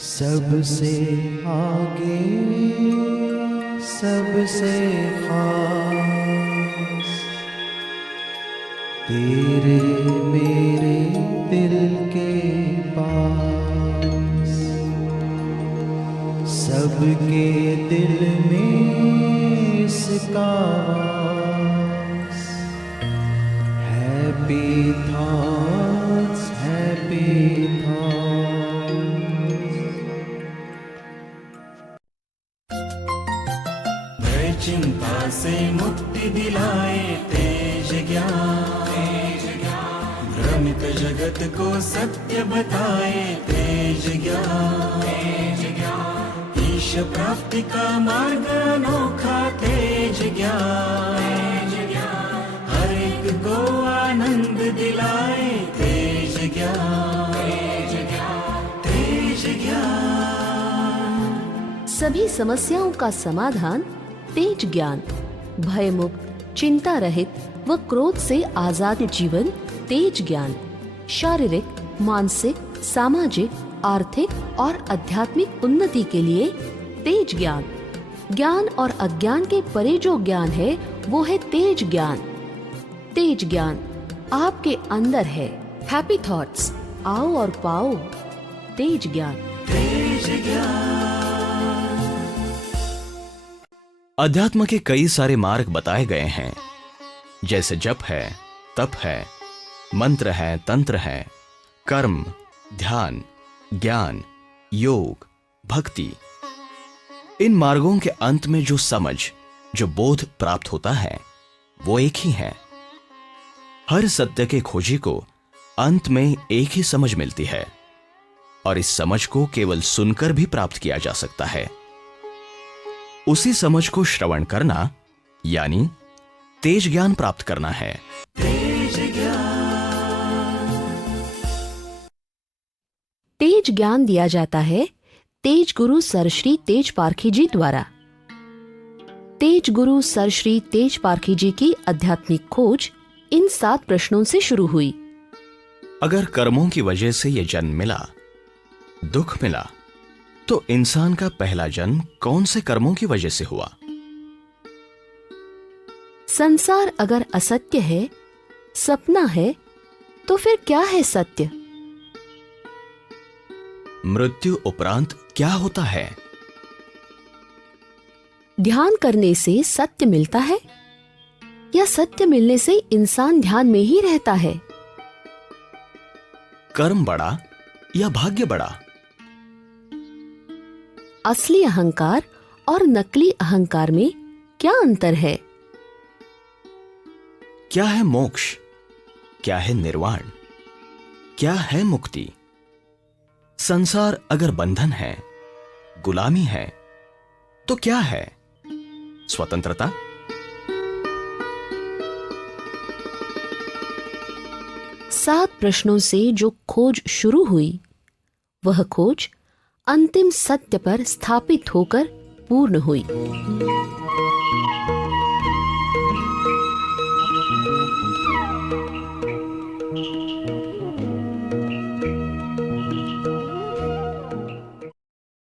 सबसे आगे सबसे खास तेरे मेरे दिल के पास, सबके दिल में इसका वास। Happy thoughts, happy thoughts. भय चिंता से मुक्ति दिलाए तेज ज्ञान, भ्रमित जगत को सत्य बताए तेज ज्ञान। ईश प्राप्ति का मार्ग अनोखा तेज ज्ञान, हर एक को आनंद दिलाए तेज ज्ञान, तेज ज्ञान। सभी समस्याओं का समाधान तेज ज्ञान। भयमुक्त, चिंता रहित व क्रोध से आजाद जीवन तेज ज्ञान। शारीरिक, मानसिक, सामाजिक, आर्थिक और आध्यात्मिक उन्नति के लिए तेज ज्ञान। ज्ञान और अज्ञान के परे जो ज्ञान है वो है तेज ज्ञान। तेज ज्ञान आपके अंदर है। हैप्पी थॉट्स, आओ और पाओ तेज ज्ञान। तेज ज्ञान। अध्यात्म के कई सारे मार्ग बताए गए हैं, जैसे जप है, तप है, मंत्र है, तंत्र है, कर्म, ध्यान, ज्ञान, योग, भक्ति। इन मार्गों के अंत में जो समझ, जो बोध प्राप्त होता है वो एक ही है। हर सत्य के खोजी को अंत में एक ही समझ मिलती है और इस समझ को केवल सुनकर भी प्राप्त किया जा सकता है। उसी समझ को श्रवण करना यानी तेज ज्ञान प्राप्त करना है। तेज ज्ञान दिया जाता है तेज गुरु सर श्री तेज पारखी जी द्वारा। तेज गुरु सर श्री तेज पारखी जी की आध्यात्मिक खोज इन 7 प्रश्नों से शुरू हुई। अगर कर्मों की वजह से यह जन्म मिला, दुख मिला, तो इंसान का पहला जन्म कौन से कर्मों की वजह से हुआ? संसार अगर असत्य है, सपना है, तो फिर क्या है सत्य? मृत्यु उपरांत क्या होता है? ध्यान करने से सत्य मिलता है या सत्य मिलने से इंसान ध्यान में ही रहता है? कर्म बड़ा या भाग्य बड़ा? असली अहंकार और नकली अहंकार में क्या अंतर है? क्या है मोक्ष? क्या है निर्वाण? क्या है मुक्ति? संसार अगर बंधन है, गुलामी है, तो क्या है? स्वतंत्रता? सात प्रश्नों से जो खोज शुरू हुई, वह खोज अंतिम सत्य पर स्थापित होकर पूर्ण हुई।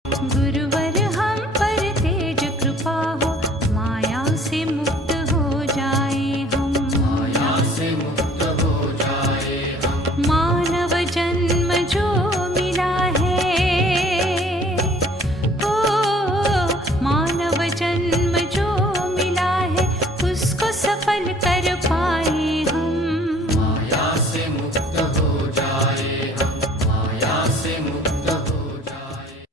गुरुवर हम पर तेज कृपा हो, माया से मुक्त हो जाए हम, माया से मुक्त हो जाए हम। मानव जन्म जो मिला है, ओ मानव जन्म जो मिला है, उसको सफल कर पाए हम, माया से मुक्त हो जाए हम, माया से मुक्त हो जाए।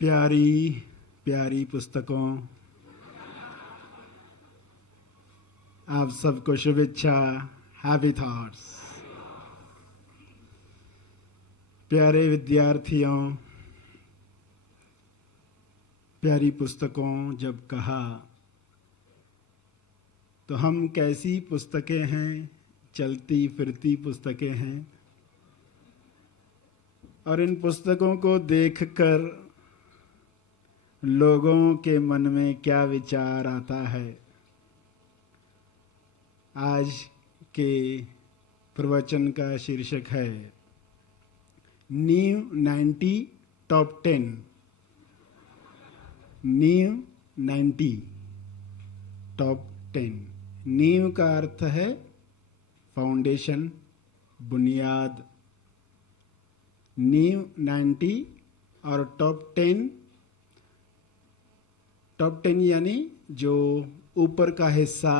प्यारी प्यारी पुस्तकों, आप सबको शुभेच्छा। Happy thoughts. प्यारे विद्यार्थियों, प्यारी पुस्तकों जब कहा तो हम कैसी पुस्तकें हैं, चलती फिरती पुस्तकें हैं, और इन पुस्तकों को देखकर लोगों के मन में क्या विचार आता है। आज के प्रवचन का शीर्षक है न्यू 90 टॉप 10। New 90 top 10। नींव का अर्थ है फाउंडेशन, बुनियाद। नींव 90 और टॉप 10। टॉप 10 यानी जो ऊपर का हिस्सा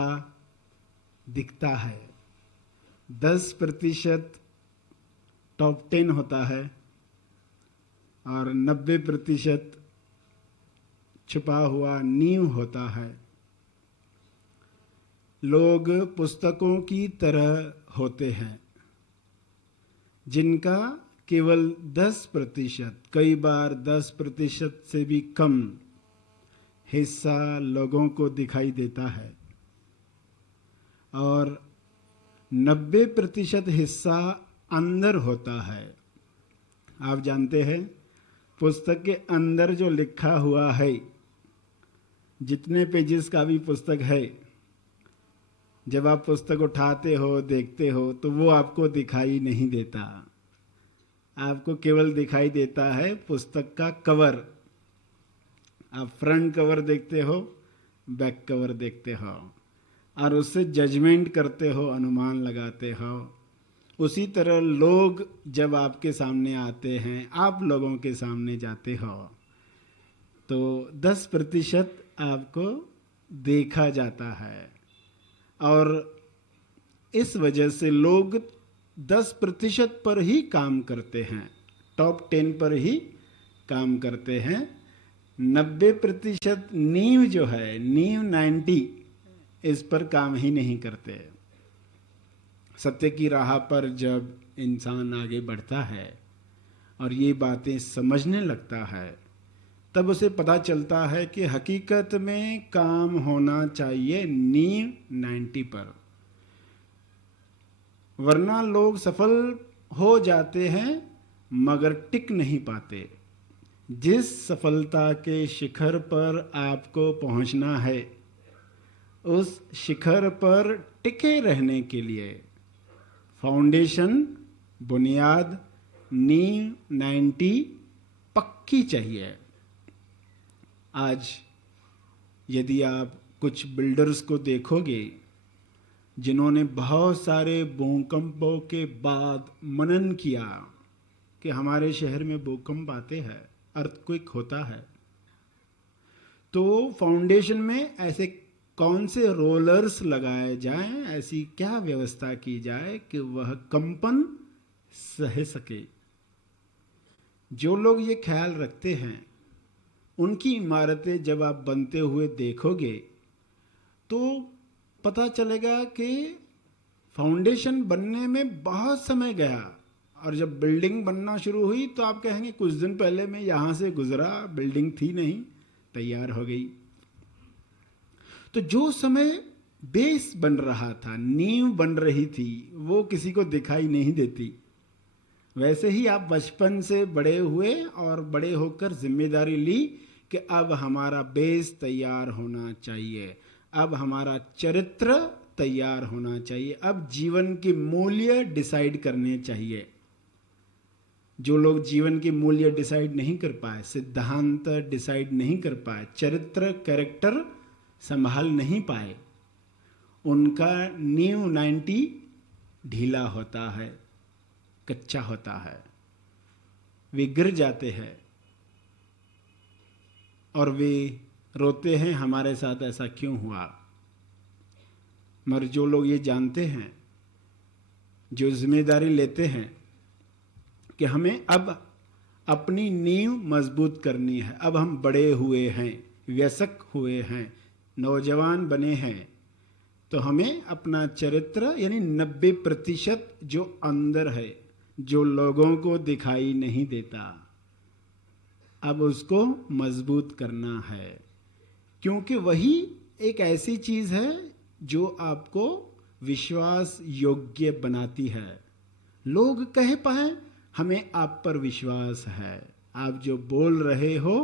दिखता है। 10% टॉप 10 होता है और 90% छुपा हुआ नींव होता है। लोग पुस्तकों की तरह होते हैं जिनका केवल 10%, कई बार 10% से भी कम हिस्सा लोगों को दिखाई देता है और 90% हिस्सा अंदर होता है। आप जानते हैं पुस्तक के अंदर जो लिखा हुआ है, जितने पेजेस का भी पुस्तक है, जब आप पुस्तक उठाते हो, देखते हो, तो वो आपको दिखाई नहीं देता। आपको केवल दिखाई देता है पुस्तक का कवर। आप फ्रंट कवर देखते हो, बैक कवर देखते हो और उससे जजमेंट करते हो, अनुमान लगाते हो। उसी तरह लोग जब आपके सामने आते हैं, आप लोगों के सामने जाते हो, तो 10% आपको देखा जाता है और इस वजह से लोग 10% पर ही काम करते हैं, टॉप 10 पर ही काम करते हैं। 90% नींव जो है, नींव 90, इस पर काम ही नहीं करते। सत्य की राह पर जब इंसान आगे बढ़ता है और ये बातें समझने लगता है, तब उसे पता चलता है कि हकीकत में काम होना चाहिए नींव 90 पर, वरना लोग सफल हो जाते हैं मगर टिक नहीं पाते। जिस सफलता के शिखर पर आपको पहुंचना है, उस शिखर पर टिके रहने के लिए फाउंडेशन, बुनियाद, नींव 90 पक्की चाहिए। आज यदि आप कुछ बिल्डर्स को देखोगे जिन्होंने बहुत सारे भूकंपों के बाद मनन किया कि हमारे शहर में भूकंप आते हैं, अर्थक्वेक होता है, तो फाउंडेशन में ऐसे कौन से रोलर्स लगाए जाएं, ऐसी क्या व्यवस्था की जाए कि वह कंपन सह सके। जो लोग ये ख्याल रखते हैं, उनकी इमारतें जब आप बनते हुए देखोगे तो पता चलेगा कि फाउंडेशन बनने में बहुत समय गया और जब बिल्डिंग बनना शुरू हुई तो आप कहेंगे कुछ दिन पहले मैं यहाँ से गुजरा, बिल्डिंग थी नहीं, तैयार हो गई। तो जो समय बेस बन रहा था, नींव बन रही थी, वो किसी को दिखाई नहीं देती। वैसे ही आप बचपन से बड़े हुए और बड़े होकर जिम्मेदारी ली कि अब हमारा बेस तैयार होना चाहिए, अब हमारा चरित्र तैयार होना चाहिए, अब जीवन के मूल्य डिसाइड करने चाहिए। जो लोग जीवन के मूल्य डिसाइड नहीं कर पाए, सिद्धांत डिसाइड नहीं कर पाए, चरित्र, कैरेक्टर संभाल नहीं पाए, उनका नींव 90 ढीला होता है, कच्चा होता है, वे गिर जाते हैं और वे रोते हैं हमारे साथ ऐसा क्यों हुआ। मगर जो लोग ये जानते हैं, जो जिम्मेदारी लेते हैं कि हमें अब अपनी नींव मजबूत करनी है, अब हम बड़े हुए हैं, वयस्क हुए हैं, नौजवान बने हैं, तो हमें अपना चरित्र यानी 90% जो अंदर है, जो लोगों को दिखाई नहीं देता, अब उसको मजबूत करना है। क्योंकि वही एक ऐसी चीज है जो आपको विश्वास योग्य बनाती है। लोग कह पाए हमें आप पर विश्वास है, आप जो बोल रहे हो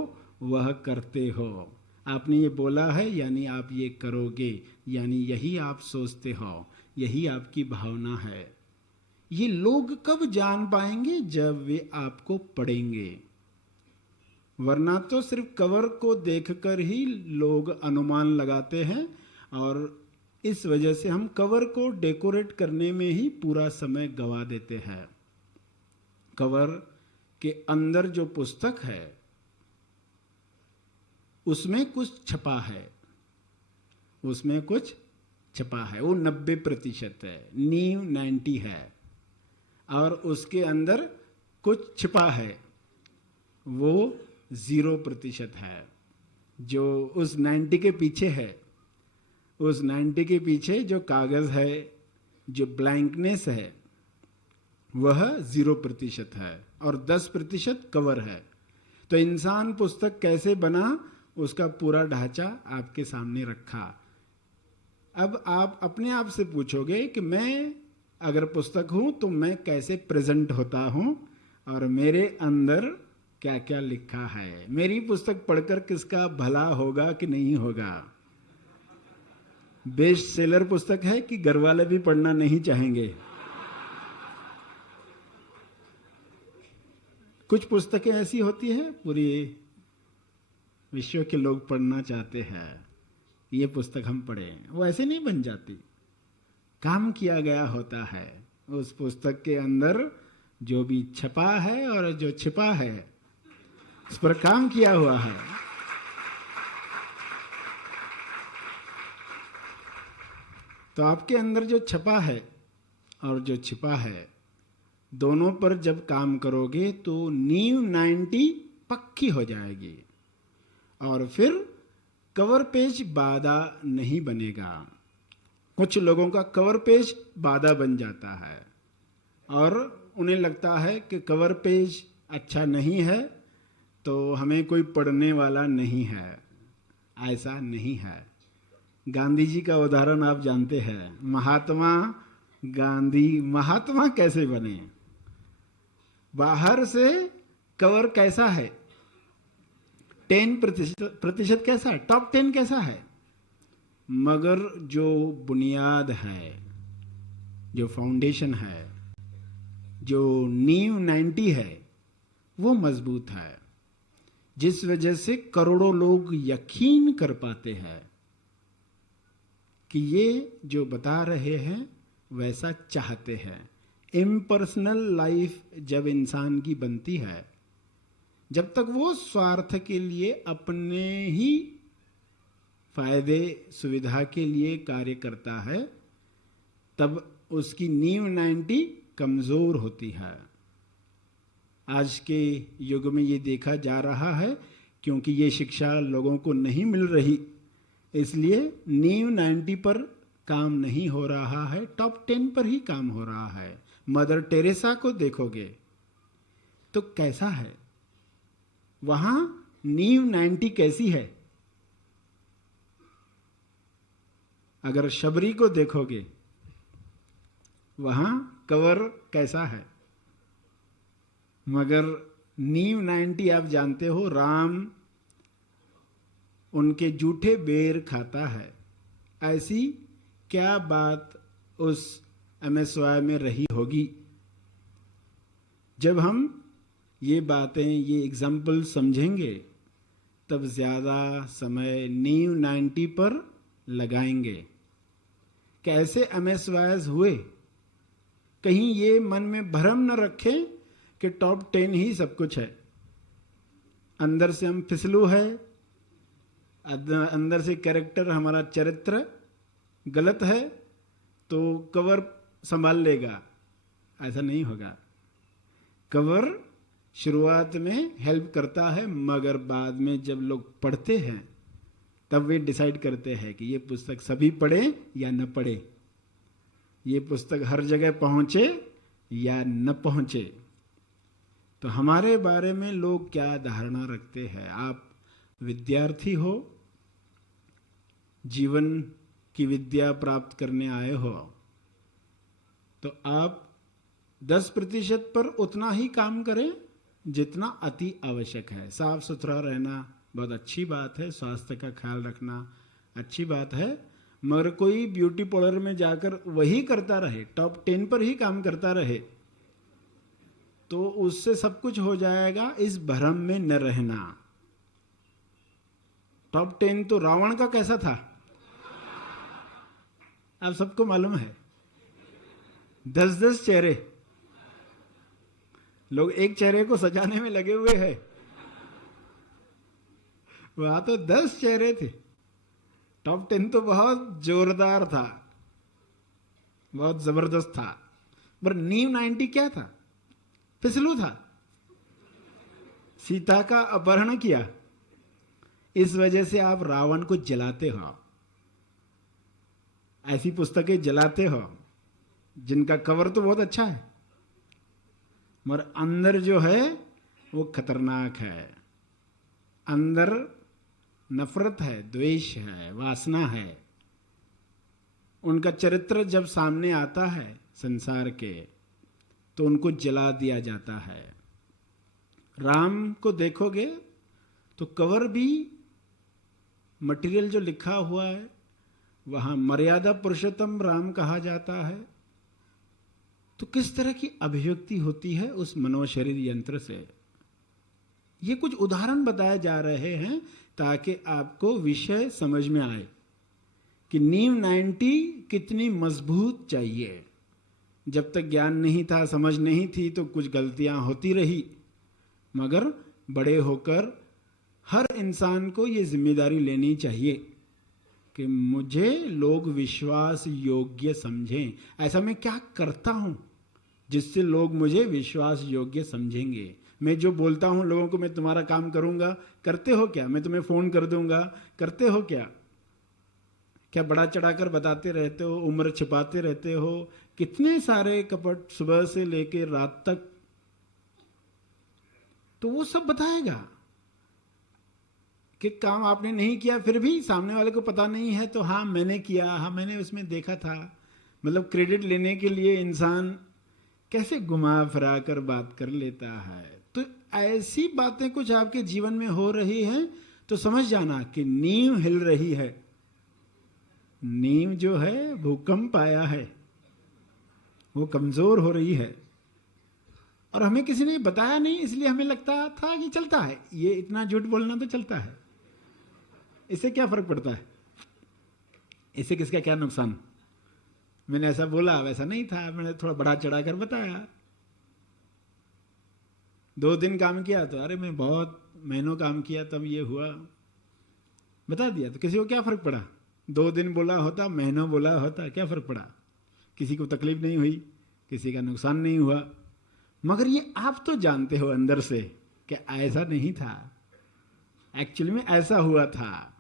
वह करते हो, आपने ये बोला है यानी आप ये करोगे, यानी यही आप सोचते हो, यही आपकी भावना है। ये लोग कब जान पाएंगे? जब वे आपको पढ़ेंगे। वरना तो सिर्फ कवर को देखकर ही लोग अनुमान लगाते हैं और इस वजह से हम कवर को डेकोरेट करने में ही पूरा समय गवा देते हैं। कवर के अंदर जो पुस्तक है उसमें कुछ छपा है, उसमें कुछ छपा है, वो 90% है, नींव 90 है, और उसके अंदर कुछ छिपा है वो 0% है। जो उस 90 के पीछे है, उस 90 के पीछे जो कागज है, जो ब्लैंकनेस है, वह 0% है और 10% कवर है। तो इंसान पुस्तक कैसे बना, उसका पूरा ढांचा आपके सामने रखा। अब आप अपने आप से पूछोगे कि मैं अगर पुस्तक हूं तो मैं कैसे प्रेजेंट होता हूं और मेरे अंदर क्या क्या लिखा है। मेरी पुस्तक पढ़कर किसका भला होगा कि नहीं होगा? बेस्ट सेलर पुस्तक है कि घर वाले भी पढ़ना नहीं चाहेंगे? कुछ पुस्तकें ऐसी होती है पूरी विश्व के लोग पढ़ना चाहते हैं, ये पुस्तक हम पढ़ें, वो ऐसे नहीं बन जाती। काम किया गया होता है उस पुस्तक के अंदर, जो भी छपा है और जो छिपा है उस पर काम किया हुआ है। तो आपके अंदर जो छपा है और जो छिपा है, दोनों पर जब काम करोगे तो नींव 90 पक्की हो जाएगी और फिर कवर पेज बाधा नहीं बनेगा। कुछ लोगों का कवर पेज बाधा बन जाता है और उन्हें लगता है कि कवर पेज अच्छा नहीं है तो हमें कोई पढ़ने वाला नहीं है। ऐसा नहीं है। गांधी जी का उदाहरण आप जानते हैं। महात्मा गांधी महात्मा कैसे बने? बाहर से कवर कैसा है? 10% कैसा है? टॉप 10 कैसा है? मगर जो बुनियाद है, जो फाउंडेशन है, जो नींव 90 है, वो मजबूत है, जिस वजह से करोड़ों लोग यकीन कर पाते हैं कि ये जो बता रहे हैं वैसा चाहते हैं। इम्पर्सनल लाइफ जब इंसान की बनती है, जब तक वो स्वार्थ के लिए, अपने ही फायदे सुविधा के लिए कार्य करता है, तब उसकी नींव 90 कमजोर होती है। आज के युग में ये देखा जा रहा है, क्योंकि ये शिक्षा लोगों को नहीं मिल रही, इसलिए नींव 90 पर काम नहीं हो रहा है, टॉप 10 पर ही काम हो रहा है। मदर टेरेसा को देखोगे तो कैसा है? वहां नींव 90 कैसी है? अगर शबरी को देखोगे वहां कवर कैसा है? मगर नींव 90 आप जानते हो, राम उनके जूठे बेर खाता है। ऐसी क्या बात उस MSY में रही होगी? जब हम ये बातें, ये एग्जाम्पल समझेंगे, तब ज़्यादा समय नींव 90 पर लगाएंगे। कैसे MSYs हुए? कहीं ये मन में भ्रम न रखें कि टॉप 10 ही सब कुछ है। अंदर से हम फिसलू है, अंदर से कैरेक्टर, हमारा चरित्र गलत है, तो कवर संभाल लेगा, ऐसा नहीं होगा। कवर शुरुआत में हेल्प करता है, मगर बाद में जब लोग पढ़ते हैं तब वे डिसाइड करते हैं कि ये पुस्तक सभी पढ़े या न पढ़े, ये पुस्तक हर जगह पहुंचे या न पहुंचे। तो हमारे बारे में लोग क्या धारणा रखते हैं? आप विद्यार्थी हो, जीवन की विद्या प्राप्त करने आए हो तो आप 10% पर उतना ही काम करें जितना अति आवश्यक है। साफ सुथरा रहना बहुत अच्छी बात है, स्वास्थ्य का ख्याल रखना अच्छी बात है, मगर कोई ब्यूटी पार्लर में जाकर वही करता रहे, टॉप 10 पर ही काम करता रहे, तो उससे सब कुछ हो जाएगा। इस भ्रम में न रहना। टॉप 10 तो रावण का कैसा था आप सबको मालूम है। 10-10 चेहरे, लोग एक चेहरे को सजाने में लगे हुए हैं, वहां तो 10 चेहरे थे। टॉप 10 तो बहुत जोरदार था, बहुत जबरदस्त था, पर नीव 90 क्या था? फिसलू था। सीता का अपहरण किया, इस वजह से आप रावण को जलाते हो। ऐसी पुस्तकें जलाते हो जिनका कवर तो बहुत अच्छा है मगर अंदर जो है वो खतरनाक है। अंदर नफरत है, द्वेष है, वासना है। उनका चरित्र जब सामने आता है संसार के तो उनको जला दिया जाता है। राम को देखोगे तो कवर भी मटेरियल जो लिखा हुआ है वहां मर्यादा पुरुषोत्तम राम कहा जाता है। तो किस तरह की अभिव्यक्ति होती है उस मनोशरीर यंत्र से। ये कुछ उदाहरण बताए जा रहे हैं ताकि आपको विषय समझ में आए कि नीव 90 कितनी मजबूत चाहिए। जब तक ज्ञान नहीं था, समझ नहीं थी, तो कुछ गलतियां होती रही, मगर बड़े होकर हर इंसान को ये जिम्मेदारी लेनी चाहिए कि मुझे लोग विश्वास योग्य समझें। ऐसा मैं क्या करता हूं जिससे लोग मुझे विश्वास योग्य समझेंगे। मैं जो बोलता हूं लोगों को, मैं तुम्हारा काम करूंगा, करते हो क्या? मैं तुम्हें फोन कर दूंगा, करते हो क्या? क्या बड़ा चढ़ाकर बताते रहते हो, उम्र छिपाते रहते हो, कितने सारे कपट सुबह से लेकर रात तक, तो वो सब बताएगा कि काम आपने नहीं किया, फिर भी सामने वाले को पता नहीं है तो हाँ मैंने किया, हाँ मैंने उसमें देखा था। मतलब क्रेडिट लेने के लिए इंसान कैसे घुमा फिरा कर बात कर लेता है। तो ऐसी बातें कुछ आपके जीवन में हो रही हैं तो समझ जाना कि नींव हिल रही है। नींव जो है भूकंप आया है, वो कमजोर हो रही है और हमें किसी ने बताया नहीं, इसलिए हमें लगता था कि चलता है। ये इतना झूठ बोलना तो चलता है, इससे क्या फर्क पड़ता है? इससे किसका क्या नुकसान? मैंने ऐसा बोला, वैसा नहीं था, मैंने थोड़ा बढ़ा चढ़ा कर बताया। 2 दिन काम किया तो अरे मैं बहुत महीनों काम किया तब ये हुआ, बता दिया, तो किसी को क्या फर्क पड़ा? 2 दिन बोला होता, महीनों बोला होता, क्या फर्क पड़ा? किसी को तकलीफ नहीं हुई, किसी का नुकसान नहीं हुआ। मगर ये आप तो जानते हो अंदर से कि ऐसा नहीं था, एक्चुअली में ऐसा हुआ था।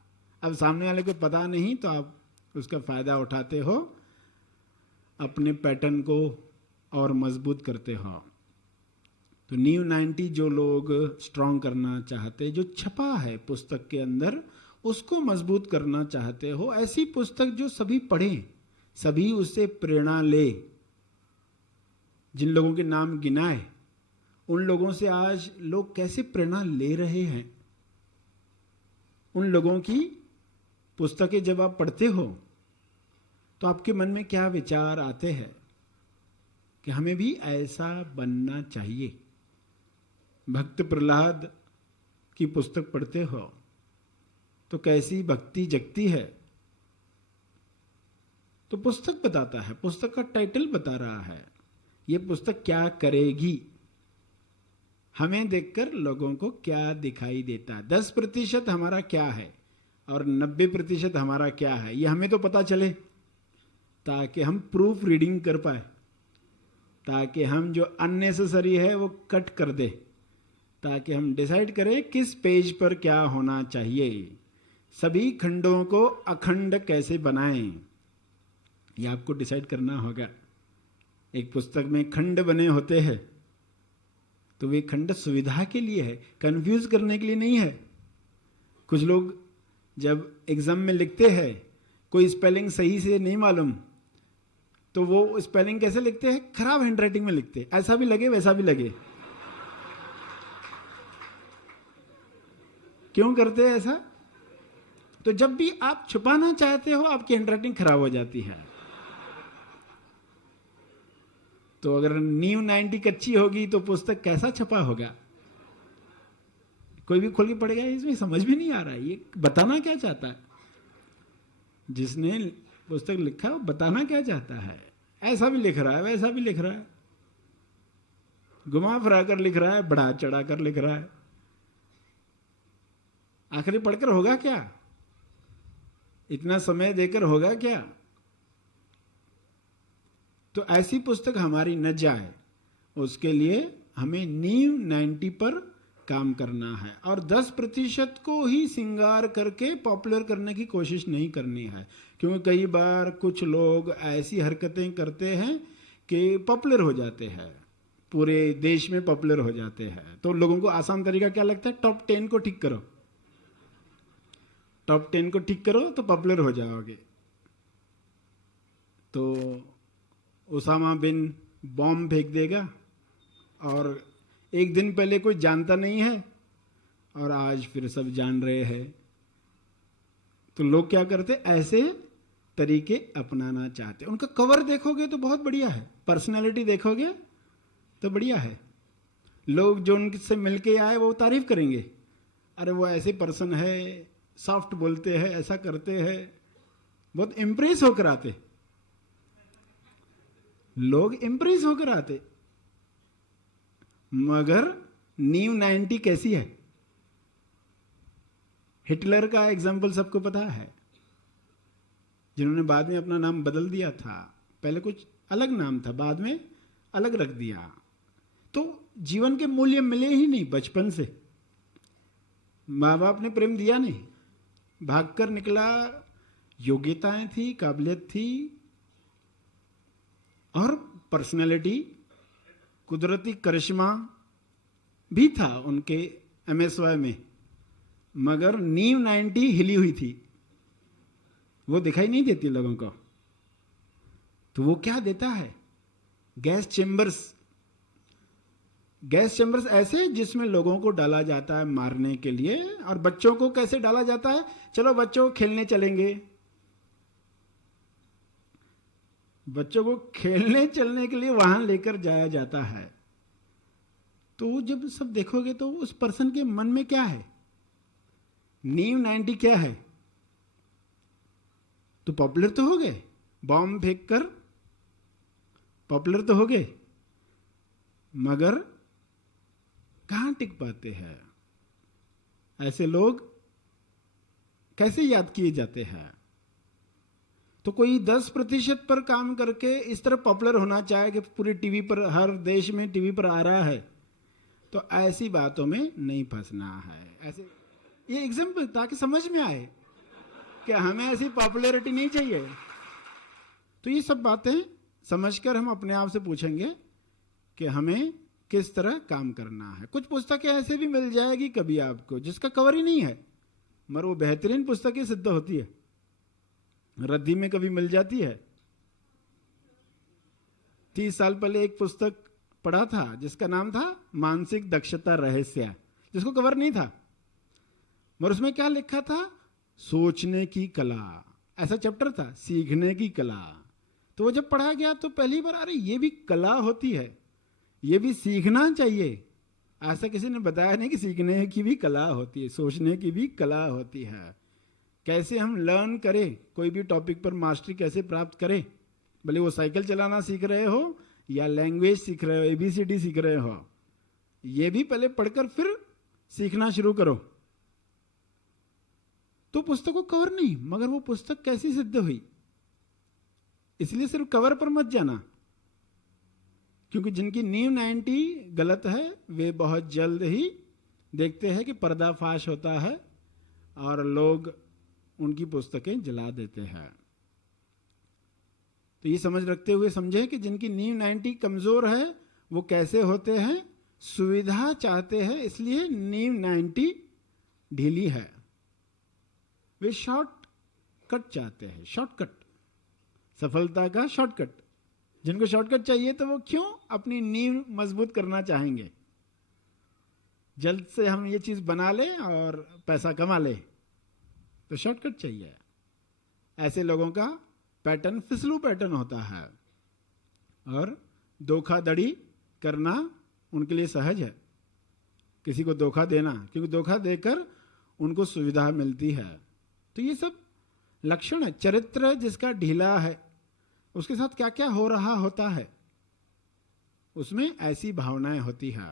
अब सामने वाले को पता नहीं तो आप उसका फायदा उठाते हो, अपने पैटर्न को और मजबूत करते हो। तो नीव 90 जो लोग स्ट्रांग करना चाहते, जो छपा है पुस्तक के अंदर, उसको मजबूत करना चाहते हो, ऐसी पुस्तक जो सभी पढ़ें, सभी उससे प्रेरणा ले। जिन लोगों के नाम गिनाए, उन लोगों से आज लोग कैसे प्रेरणा ले रहे हैं। उन लोगों की पुस्तकें जब आप पढ़ते हो तो आपके मन में क्या विचार आते हैं कि हमें भी ऐसा बनना चाहिए। भक्त प्रहलाद की पुस्तक पढ़ते हो तो कैसी भक्ति जगती है। तो पुस्तक बताता है, पुस्तक का टाइटल बता रहा है ये पुस्तक क्या करेगी। हमें देखकर लोगों को क्या दिखाई देता है। 10% हमारा क्या है और 90% हमारा क्या है, ये हमें तो पता चले, ताकि हम प्रूफ रीडिंग कर पाए, ताकि हम जो अननेसेसरी है वो कट कर दे, ताकि हम डिसाइड करें किस पेज पर क्या होना चाहिए। सभी खंडों को अखंड कैसे बनाएं, ये आपको डिसाइड करना होगा। एक पुस्तक में खंड बने होते हैं तो वे खंड सुविधा के लिए है, कंफ्यूज करने के लिए नहीं है। कुछ लोग जब एग्जाम में लिखते हैं कोई स्पेलिंग सही से नहीं मालूम तो वो स्पेलिंग कैसे लिखते हैं? खराब हैंडराइटिंग में लिखते हैं, ऐसा भी लगे वैसा भी लगे। क्यों करते हैं ऐसा? तो जब भी आप छुपाना चाहते हो आपकी हैंडराइटिंग खराब हो जाती है। तो अगर नींव 90 कच्ची होगी तो पुस्तक कैसा छपा होगा? कोई भी खोल के पढ़ेगा, इसमें समझ भी नहीं आ रहा है ये बताना क्या चाहता है। जिसने पुस्तक लिखा वो बताना क्या चाहता है। ऐसा भी लिख रहा है वैसा भी लिख रहा है, घुमा फिरा कर लिख रहा है, बढ़ा चढ़ा कर लिख रहा है। आखिरी पढ़कर होगा क्या? इतना समय देकर होगा क्या? तो ऐसी पुस्तक हमारी न जाए उसके लिए हमें नींव 90 पर काम करना है और 10% को ही सिंगार करके पॉपुलर करने की कोशिश नहीं करनी है। क्योंकि कई बार कुछ लोग ऐसी हरकतें करते हैं कि पॉपुलर हो जाते हैं, पूरे देश में पॉपुलर हो जाते हैं। तो लोगों को आसान तरीका क्या लगता है? टॉप 10 को ठीक करो, टॉप 10 को ठीक करो तो पॉपुलर हो जाओगे। तो उसामा बिन बॉम्ब फेंक देगा और एक दिन पहले कोई जानता नहीं है और आज फिर सब जान रहे हैं। तो लोग क्या करते? ऐसे तरीके अपनाना चाहते। उनका कवर देखोगे तो बहुत बढ़िया है, पर्सनालिटी देखोगे तो बढ़िया है। लोग जो उनसे मिलके आए वो तारीफ करेंगे, अरे वो ऐसे पर्सन है, सॉफ्ट बोलते हैं, ऐसा करते हैं, बहुत इंप्रेस होकर आते। लोग इंप्रेस होकर आते। मगर नींव 90 कैसी है? हिटलर का एग्जाम्पल सबको पता है, जिन्होंने बाद में अपना नाम बदल दिया था। पहले कुछ अलग नाम था, बाद में अलग रख दिया। तो जीवन के मूल्य मिले ही नहीं बचपन से, माँ बाप ने प्रेम दिया नहीं, भागकर निकला। योग्यताएं थी, काबिलियत थी और पर्सनैलिटी, कुदरती करिश्मा भी था उनके MSY में, मगर नींव 90 हिली हुई थी, वो दिखाई नहीं देती लोगों को। तो वो क्या देता है? Gas chambers. गैस चेम्बर्स ऐसे जिसमें लोगों को डाला जाता है मारने के लिए। और बच्चों को कैसे डाला जाता है? चलो बच्चों खेलने चलेंगे, बच्चों को खेलने चलने के लिए वहां लेकर जाया जाता है। तो जब सब देखोगे तो उस पर्सन के मन में क्या है? नींव 90 क्या है? तो पॉपुलर तो हो गए, बॉम्ब फेंक कर पॉपुलर तो हो गए, मगर कहां टिक पाते हैं? ऐसे लोग कैसे याद किए जाते हैं? तो कोई 10% पर काम करके इस तरह पॉपुलर होना चाहे कि पूरी टीवी पर, हर देश में टीवी पर आ रहा है, तो ऐसी बातों में नहीं फंसना है। ऐसे ये एग्जाम्पल ताकि समझ में आए कि हमें ऐसी पॉपुलैरिटी नहीं चाहिए। तो ये सब बातें समझकर हम अपने आप से पूछेंगे कि हमें किस तरह काम करना है। कुछ पुस्तकें ऐसे भी मिल जाएगी कभी आपको जिसका कवर ही नहीं है, मगर वो बेहतरीन पुस्तकें सिद्ध होती है। रद्दी में कभी मिल जाती है। 30 साल पहले एक पुस्तक पढ़ा था जिसका नाम था मानसिक दक्षता रहस्य, जिसको कवर नहीं था, मगर उसमें क्या लिखा था? सोचने की कला, ऐसा चैप्टर था, सीखने की कला। तो वो जब पढ़ा गया तो पहली बार अरे ये भी कला होती है, ये भी सीखना चाहिए। ऐसा किसी ने बताया नहीं कि सीखने की भी कला होती है, सोचने की भी कला होती है। कैसे हम लर्न करें, कोई भी टॉपिक पर मास्टरी कैसे प्राप्त करें, भले वो साइकिल चलाना सीख रहे हो या लैंग्वेज सीख रहे हो, ABCD सीख रहे हो, ये भी पहले पढ़कर फिर सीखना शुरू करो। तो पुस्तक को कवर नहीं, मगर वो पुस्तक कैसी सिद्ध हुई। इसलिए सिर्फ कवर पर मत जाना, क्योंकि जिनकी नींव 90 गलत है वे बहुत जल्द ही देखते हैं कि पर्दाफाश होता है और लोग उनकी पुस्तकें जला देते हैं। तो ये समझ रखते हुए समझे कि जिनकी नींव 90 कमजोर है वो कैसे होते हैं? सुविधा चाहते हैं, इसलिए नींव 90 ढीली है। वे शॉर्ट शॉर्टकट चाहते हैं, शॉर्टकट, सफलता का शॉर्टकट। जिनको शॉर्टकट चाहिए तो वो क्यों अपनी नींव मजबूत करना चाहेंगे, जल्द से हम ये चीज बना लें और पैसा कमा लें, तो शॉर्टकट चाहिए। ऐसे लोगों का पैटर्न फिसलू पैटर्न होता है और धोखाधड़ी करना उनके लिए सहज है, किसी को धोखा देना, क्योंकि धोखा देकर उनको सुविधा मिलती है। तो ये सब लक्षण है। चरित्र जिसका ढीला है उसके साथ क्या क्या हो रहा होता है, उसमें ऐसी भावनाएं होती है।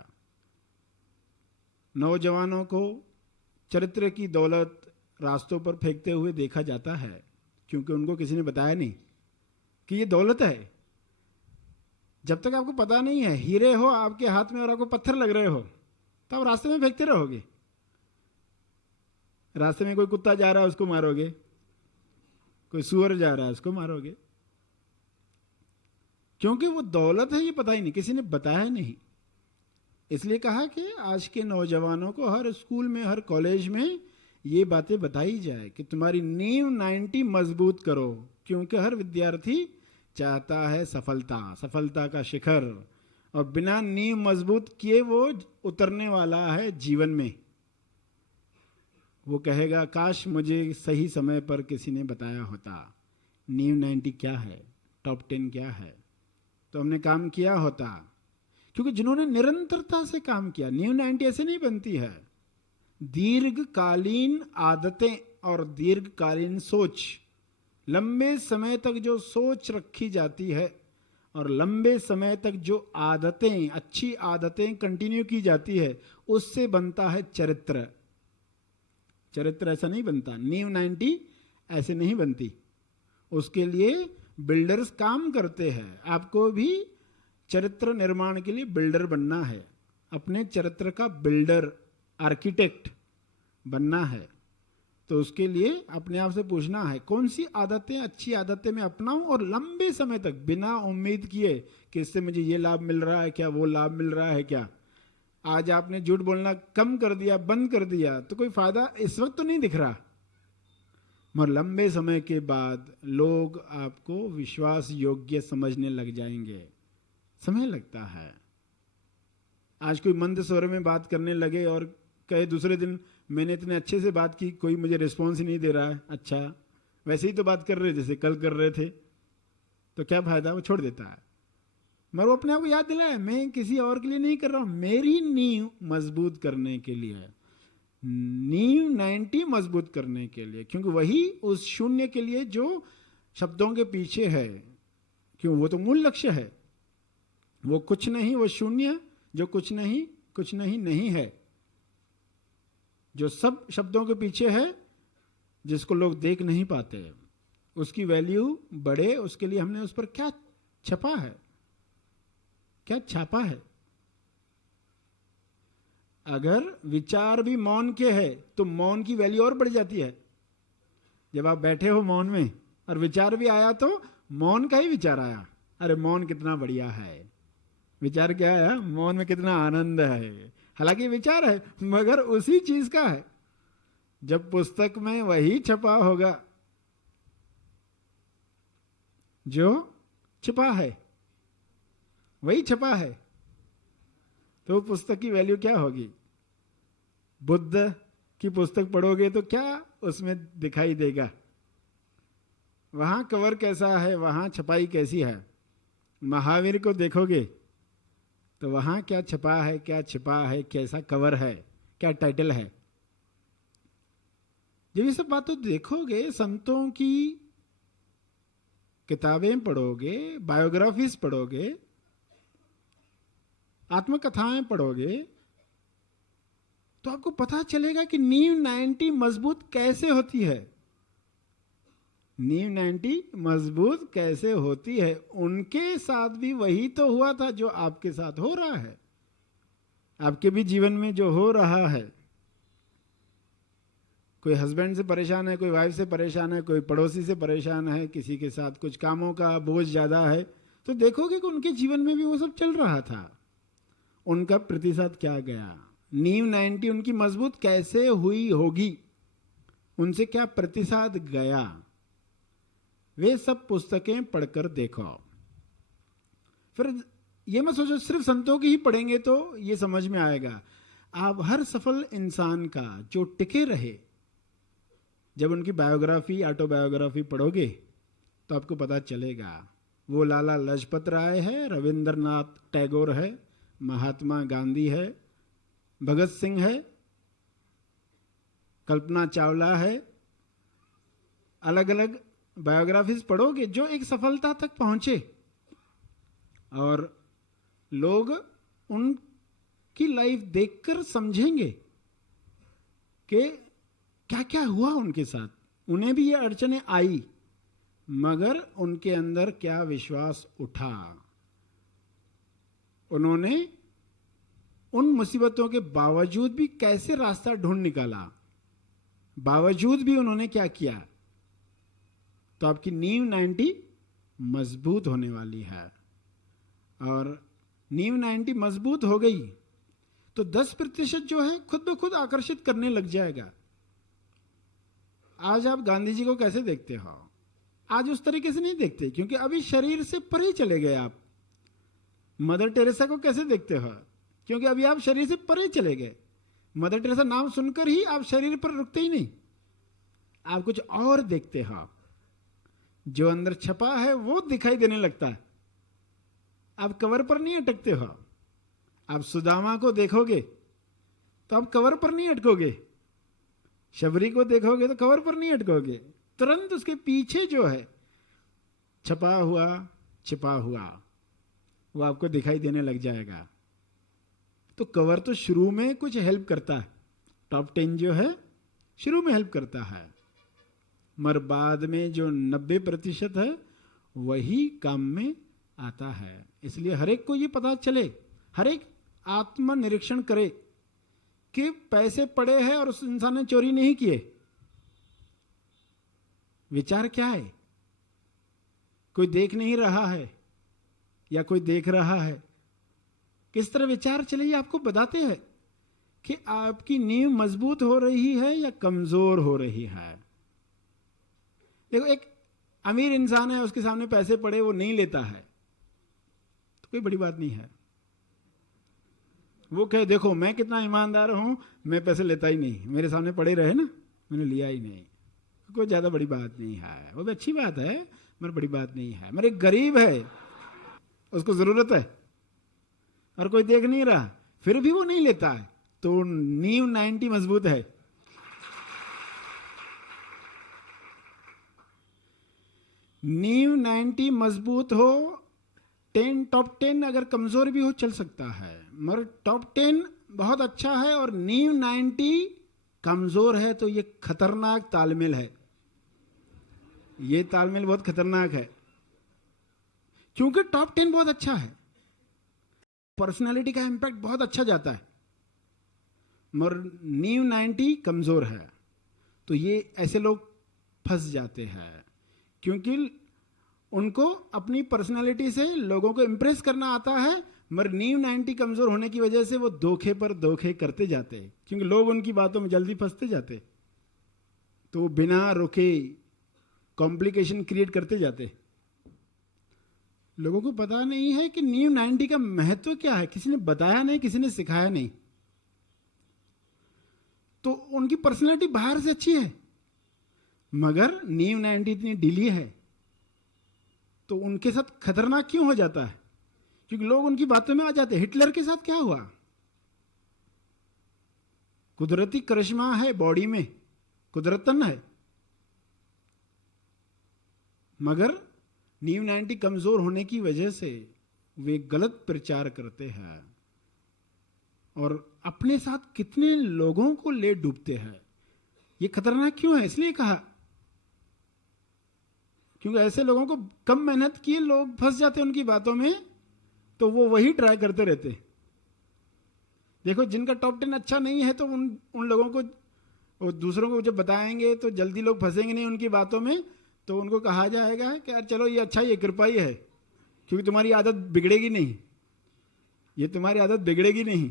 नौजवानों को चरित्र की दौलत रास्तों पर फेंकते हुए देखा जाता है, क्योंकि उनको किसी ने बताया नहीं कि ये दौलत है। जब तक आपको पता नहीं है, हीरे हो आपके हाथ में और आपको पत्थर लग रहे हो, तो आप रास्ते में फेंकते रहोगे। रास्ते में कोई कुत्ता जा रहा है उसको मारोगे, कोई सुअर जा रहा है उसको मारोगे, क्योंकि वो दौलत है ये पता ही नहीं, किसी ने बताया नहीं। इसलिए कहा कि आज के नौजवानों को हर स्कूल में, हर कॉलेज में ये बातें बताई जाए कि तुम्हारी नींव 90 मजबूत करो, क्योंकि हर विद्यार्थी चाहता है सफलता, सफलता का शिखर, और बिना नींव मजबूत किए वो उतरने वाला है जीवन में। वो कहेगा काश मुझे सही समय पर किसी ने बताया होता, नींव 90 क्या है, टॉप 10 क्या है, तो हमने काम किया होता। क्योंकि जिन्होंने निरंतरता से काम किया, नींव 90 ऐसे नहीं बनती है। दीर्घकालीन आदतें और दीर्घकालीन सोच, लंबे समय तक जो सोच रखी जाती है और लंबे समय तक जो आदतें, अच्छी आदतें कंटिन्यू की जाती है, उससे बनता है चरित्र। चरित्र ऐसा नहीं बनता, नींव 90 ऐसे नहीं बनती। उसके लिए बिल्डर्स काम करते हैं। आपको भी चरित्र निर्माण के लिए बिल्डर बनना है, अपने चरित्र का बिल्डर, आर्किटेक्ट बनना है। तो उसके लिए अपने आप से पूछना है कौन सी आदतें, अच्छी आदतें मैं अपनाऊं और लंबे समय तक बिना उम्मीद किए कि इससे मुझे ये लाभ मिल रहा है क्या, वो लाभ मिल रहा है क्या। आज आपने झूठ बोलना कम कर दिया, बंद कर दिया, तो कोई फायदा इस वक्त तो नहीं दिख रहा, मगर लंबे समय के बाद लोग आपको विश्वास योग्य समझने लग जाएंगे। समय लगता है। आज कोई मंद स्वर में बात करने लगे और कहे दूसरे दिन मैंने इतने अच्छे से बात की, कोई मुझे रिस्पॉन्स ही नहीं दे रहा है, अच्छा वैसे ही तो बात कर रहे जैसे कल कर रहे थे, तो क्या फायदा, वो छोड़ देता है। मगर वो अपने आप को याद दिलाए मैं किसी और के लिए नहीं कर रहा हूं, मेरी नींव मजबूत करने के लिए, नींव 90 मजबूत करने के लिए, क्योंकि वही उस शून्य के लिए जो शब्दों के पीछे है, क्यों वो तो मूल लक्ष्य है। वो कुछ नहीं, वो शून्य जो कुछ नहीं, कुछ नहीं नहीं है, जो सब शब्दों के पीछे है, जिसको लोग देख नहीं पाते, उसकी वैल्यू बढ़े, उसके लिए हमने उस पर क्या छपा है, क्या छापा है। अगर विचार भी मौन के है तो मौन की वैल्यू और बढ़ जाती है। जब आप बैठे हो मौन में और विचार भी आया तो मौन का ही विचार आया, अरे मौन कितना बढ़िया है, विचार क्या आया, मौन में कितना आनंद है। हालांकि विचार है मगर उसी चीज का है। जब पुस्तक में वही छपा होगा जो छिपा है, वही छपा है, तो पुस्तक की वैल्यू क्या होगी। बुद्ध की पुस्तक पढ़ोगे तो क्या उसमें दिखाई देगा, वहां कवर कैसा है, वहां छपाई कैसी है। महावीर को देखोगे तो वहां क्या छपा है, क्या छिपा है, कैसा कवर है, क्या टाइटल है। जब ये सब बातें देखोगे, संतों की किताबें पढ़ोगे, बायोग्राफीज पढ़ोगे, आत्मकथाएं पढ़ोगे, तो आपको पता चलेगा कि नींव 90 मजबूत कैसे होती है। नींव 90 मजबूत कैसे होती है। उनके साथ भी वही तो हुआ था जो आपके साथ हो रहा है, आपके भी जीवन में जो हो रहा है। कोई हस्बैंड से परेशान है, कोई वाइफ से परेशान है, कोई पड़ोसी से परेशान है, किसी के साथ कुछ कामों का बोझ ज्यादा है, तो देखोगे कि उनके जीवन में भी वो सब चल रहा था। उनका प्रतिशत क्या गया, नींव 90 उनकी मजबूत कैसे हुई होगी, उनसे क्या प्रतिशत गया। वे सब पुस्तकें पढ़कर देखो। फिर ये मत सोचो सिर्फ संतों की ही पढ़ेंगे तो ये समझ में आएगा। आप हर सफल इंसान का जो टिके रहे, जब उनकी बायोग्राफी ऑटोबायोग्राफी पढ़ोगे तो आपको पता चलेगा। वो लाला लाजपत राय है, रविंद्रनाथ टैगोर है, महात्मा गांधी है, भगत सिंह है, कल्पना चावला है। अलग अलग बायोग्राफीज पढ़ोगे जो एक सफलता तक पहुंचे, और लोग उनकी लाइफ देखकर समझेंगे कि क्या क्या हुआ उनके साथ। उन्हें भी ये अड़चनें आई, मगर उनके अंदर क्या विश्वास उठा। उन्होंने उन मुसीबतों के बावजूद भी कैसे रास्ता ढूंढ निकाला, बावजूद भी उन्होंने क्या किया। तो आपकी नींव 90 मजबूत होने वाली है। और नींव 90 मजबूत हो गई तो 10% जो है खुद ब खुद आकर्षित करने लग जाएगा। आज आप गांधी जी को कैसे देखते हो? आज उस तरीके से नहीं देखते, क्योंकि अभी शरीर से परे चले गए आप। मदर टेरेसा को कैसे देखते हो? क्योंकि अभी आप शरीर से परे चले गए। मदर टेरेसा नाम सुनकर ही आप शरीर पर रुकते ही नहीं, आप कुछ और देखते हो। जो अंदर छपा है वो दिखाई देने लगता है। आप कवर पर नहीं अटकते हो। आप सुदामा को देखोगे तो आप कवर पर नहीं अटकोगे, शबरी को देखोगे तो कवर पर नहीं अटकोगे, तुरंत उसके पीछे जो है छपा हुआ छिपा हुआ वो आपको दिखाई देने लग जाएगा। तो कवर तो शुरू में कुछ हेल्प करता है, टॉप 10 जो है शुरू में हेल्प करता है, मगर बाद में जो 90% है वही काम में आता है। इसलिए हर एक को ये पता चले, हर एक आत्मनिरीक्षण करे कि पैसे पड़े हैं और उस इंसान ने चोरी नहीं किए। विचार क्या है? कोई देख नहीं रहा है या कोई देख रहा है? किस तरह विचार चले ये आपको बताते हैं कि आपकी नींव मजबूत हो रही है या कमजोर हो रही है। देखो, एक अमीर इंसान है, उसके सामने पैसे पड़े, वो नहीं लेता है तो कोई बड़ी बात नहीं है। वो कहे देखो मैं कितना ईमानदार हूं, मैं पैसे लेता ही नहीं, मेरे सामने पड़े रहे ना, मैंने लिया ही नहीं, कोई ज्यादा बड़ी बात नहीं है। वो भी अच्छी बात है मगर बड़ी बात नहीं है। मेरे गरीब है, उसको जरूरत है और कोई देख नहीं रहा, फिर भी वो नहीं लेता है, तो नींव 90 मजबूत है। नींव 90 मजबूत हो, 10 टॉप 10 अगर कमजोर भी हो चल सकता है, मगर टॉप 10 बहुत अच्छा है और नींव 90 कमजोर है तो ये खतरनाक तालमेल है। ये तालमेल बहुत खतरनाक है, क्योंकि टॉप 10 बहुत अच्छा है, पर्सनालिटी का इंपैक्ट बहुत अच्छा जाता है, मगर नींव 90 कमजोर है तो ये ऐसे लोग फंस जाते हैं, क्योंकि उनको अपनी पर्सनालिटी से लोगों को इंप्रेस करना आता है, मगर नींव 90 कमजोर होने की वजह से वो धोखे पर धोखे करते जाते हैं, क्योंकि लोग उनकी बातों में जल्दी फंसते जाते, तो वो बिना रुके कॉम्प्लिकेशन क्रिएट करते जाते। लोगों को पता नहीं है कि नींव 90 का महत्व क्या है, किसी ने बताया नहीं, किसी ने सिखाया नहीं, तो उनकी पर्सनालिटी बाहर से अच्छी है मगर नींव 90 इतनी ढीली है तो उनके साथ खतरनाक क्यों हो जाता है? क्योंकि लोग उनकी बातों में आ जाते हैं। हिटलर के साथ क्या हुआ? कुदरती करिश्मा है बॉडी में, कुदरतन है, मगर नींव 90 कमजोर होने की वजह से वे गलत प्रचार करते हैं और अपने साथ कितने लोगों को ले डूबते हैं। ये खतरनाक क्यों है? इसलिए कहा क्योंकि ऐसे लोगों को कम मेहनत किए लोग फंस जाते हैं उनकी बातों में, तो वो वही ट्राई करते रहते। देखो, जिनका टॉप 10 अच्छा नहीं है तो उन लोगों को, वो दूसरों को जब बताएंगे तो जल्दी लोग फंसेंगे नहीं उनकी बातों में, तो उनको कहा जाएगा कि यार चलो ये अच्छा ही है, कृपा ही है, क्योंकि तुम्हारी आदत बिगड़ेगी नहीं, ये तुम्हारी आदत बिगड़ेगी नहीं,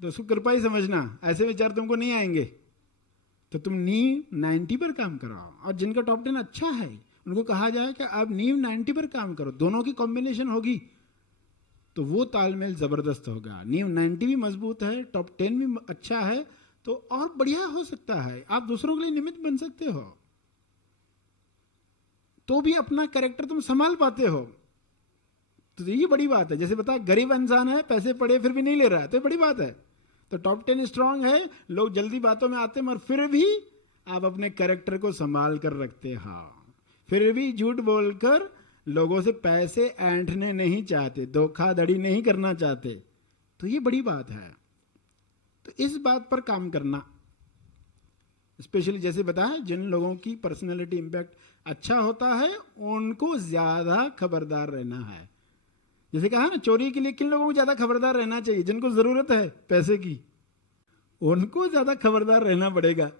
तो उसको कृपा ही समझना, ऐसे विचार तुमको नहीं आएंगे। तो तुम नीव 90 पर काम कराओ, और जिनका टॉप 10 अच्छा है उनको कहा जाए कि आप नीव 90 पर काम करो, दोनों की कॉम्बिनेशन होगी तो वो तालमेल जबरदस्त होगा। नीव 90 भी मजबूत है, टॉप 10 भी अच्छा है, तो और बढ़िया हो सकता है, आप दूसरों के लिए निमित्त बन सकते हो, तो भी अपना कैरेक्टर तुम संभाल पाते हो। तो ये बड़ी बात है। जैसे बता, गरीब इंसान है, पैसे पड़े फिर भी नहीं ले रहा है, तो ये बड़ी बात है। तो टॉप 10 स्ट्रांग है, लोग जल्दी बातों में आते हैं मगर फिर भी आप अपने कैरेक्टर को संभाल कर रखते हो, फिर भी झूठ बोलकर लोगों से पैसे ऐंठने नहीं चाहते, धोखाधड़ी नहीं करना चाहते, तो ये बड़ी बात है। तो इस बात पर काम करना, स्पेशली जैसे बताया, जिन लोगों की पर्सनैलिटी इंपैक्ट अच्छा होता है उनको ज्यादा खबरदार रहना है। जैसे कहा ना, चोरी के लिए किन लोगों को ज्यादा खबरदार रहना चाहिए? जिनको जरूरत है पैसे की, उनको ज्यादा खबरदार रहना पड़ेगा।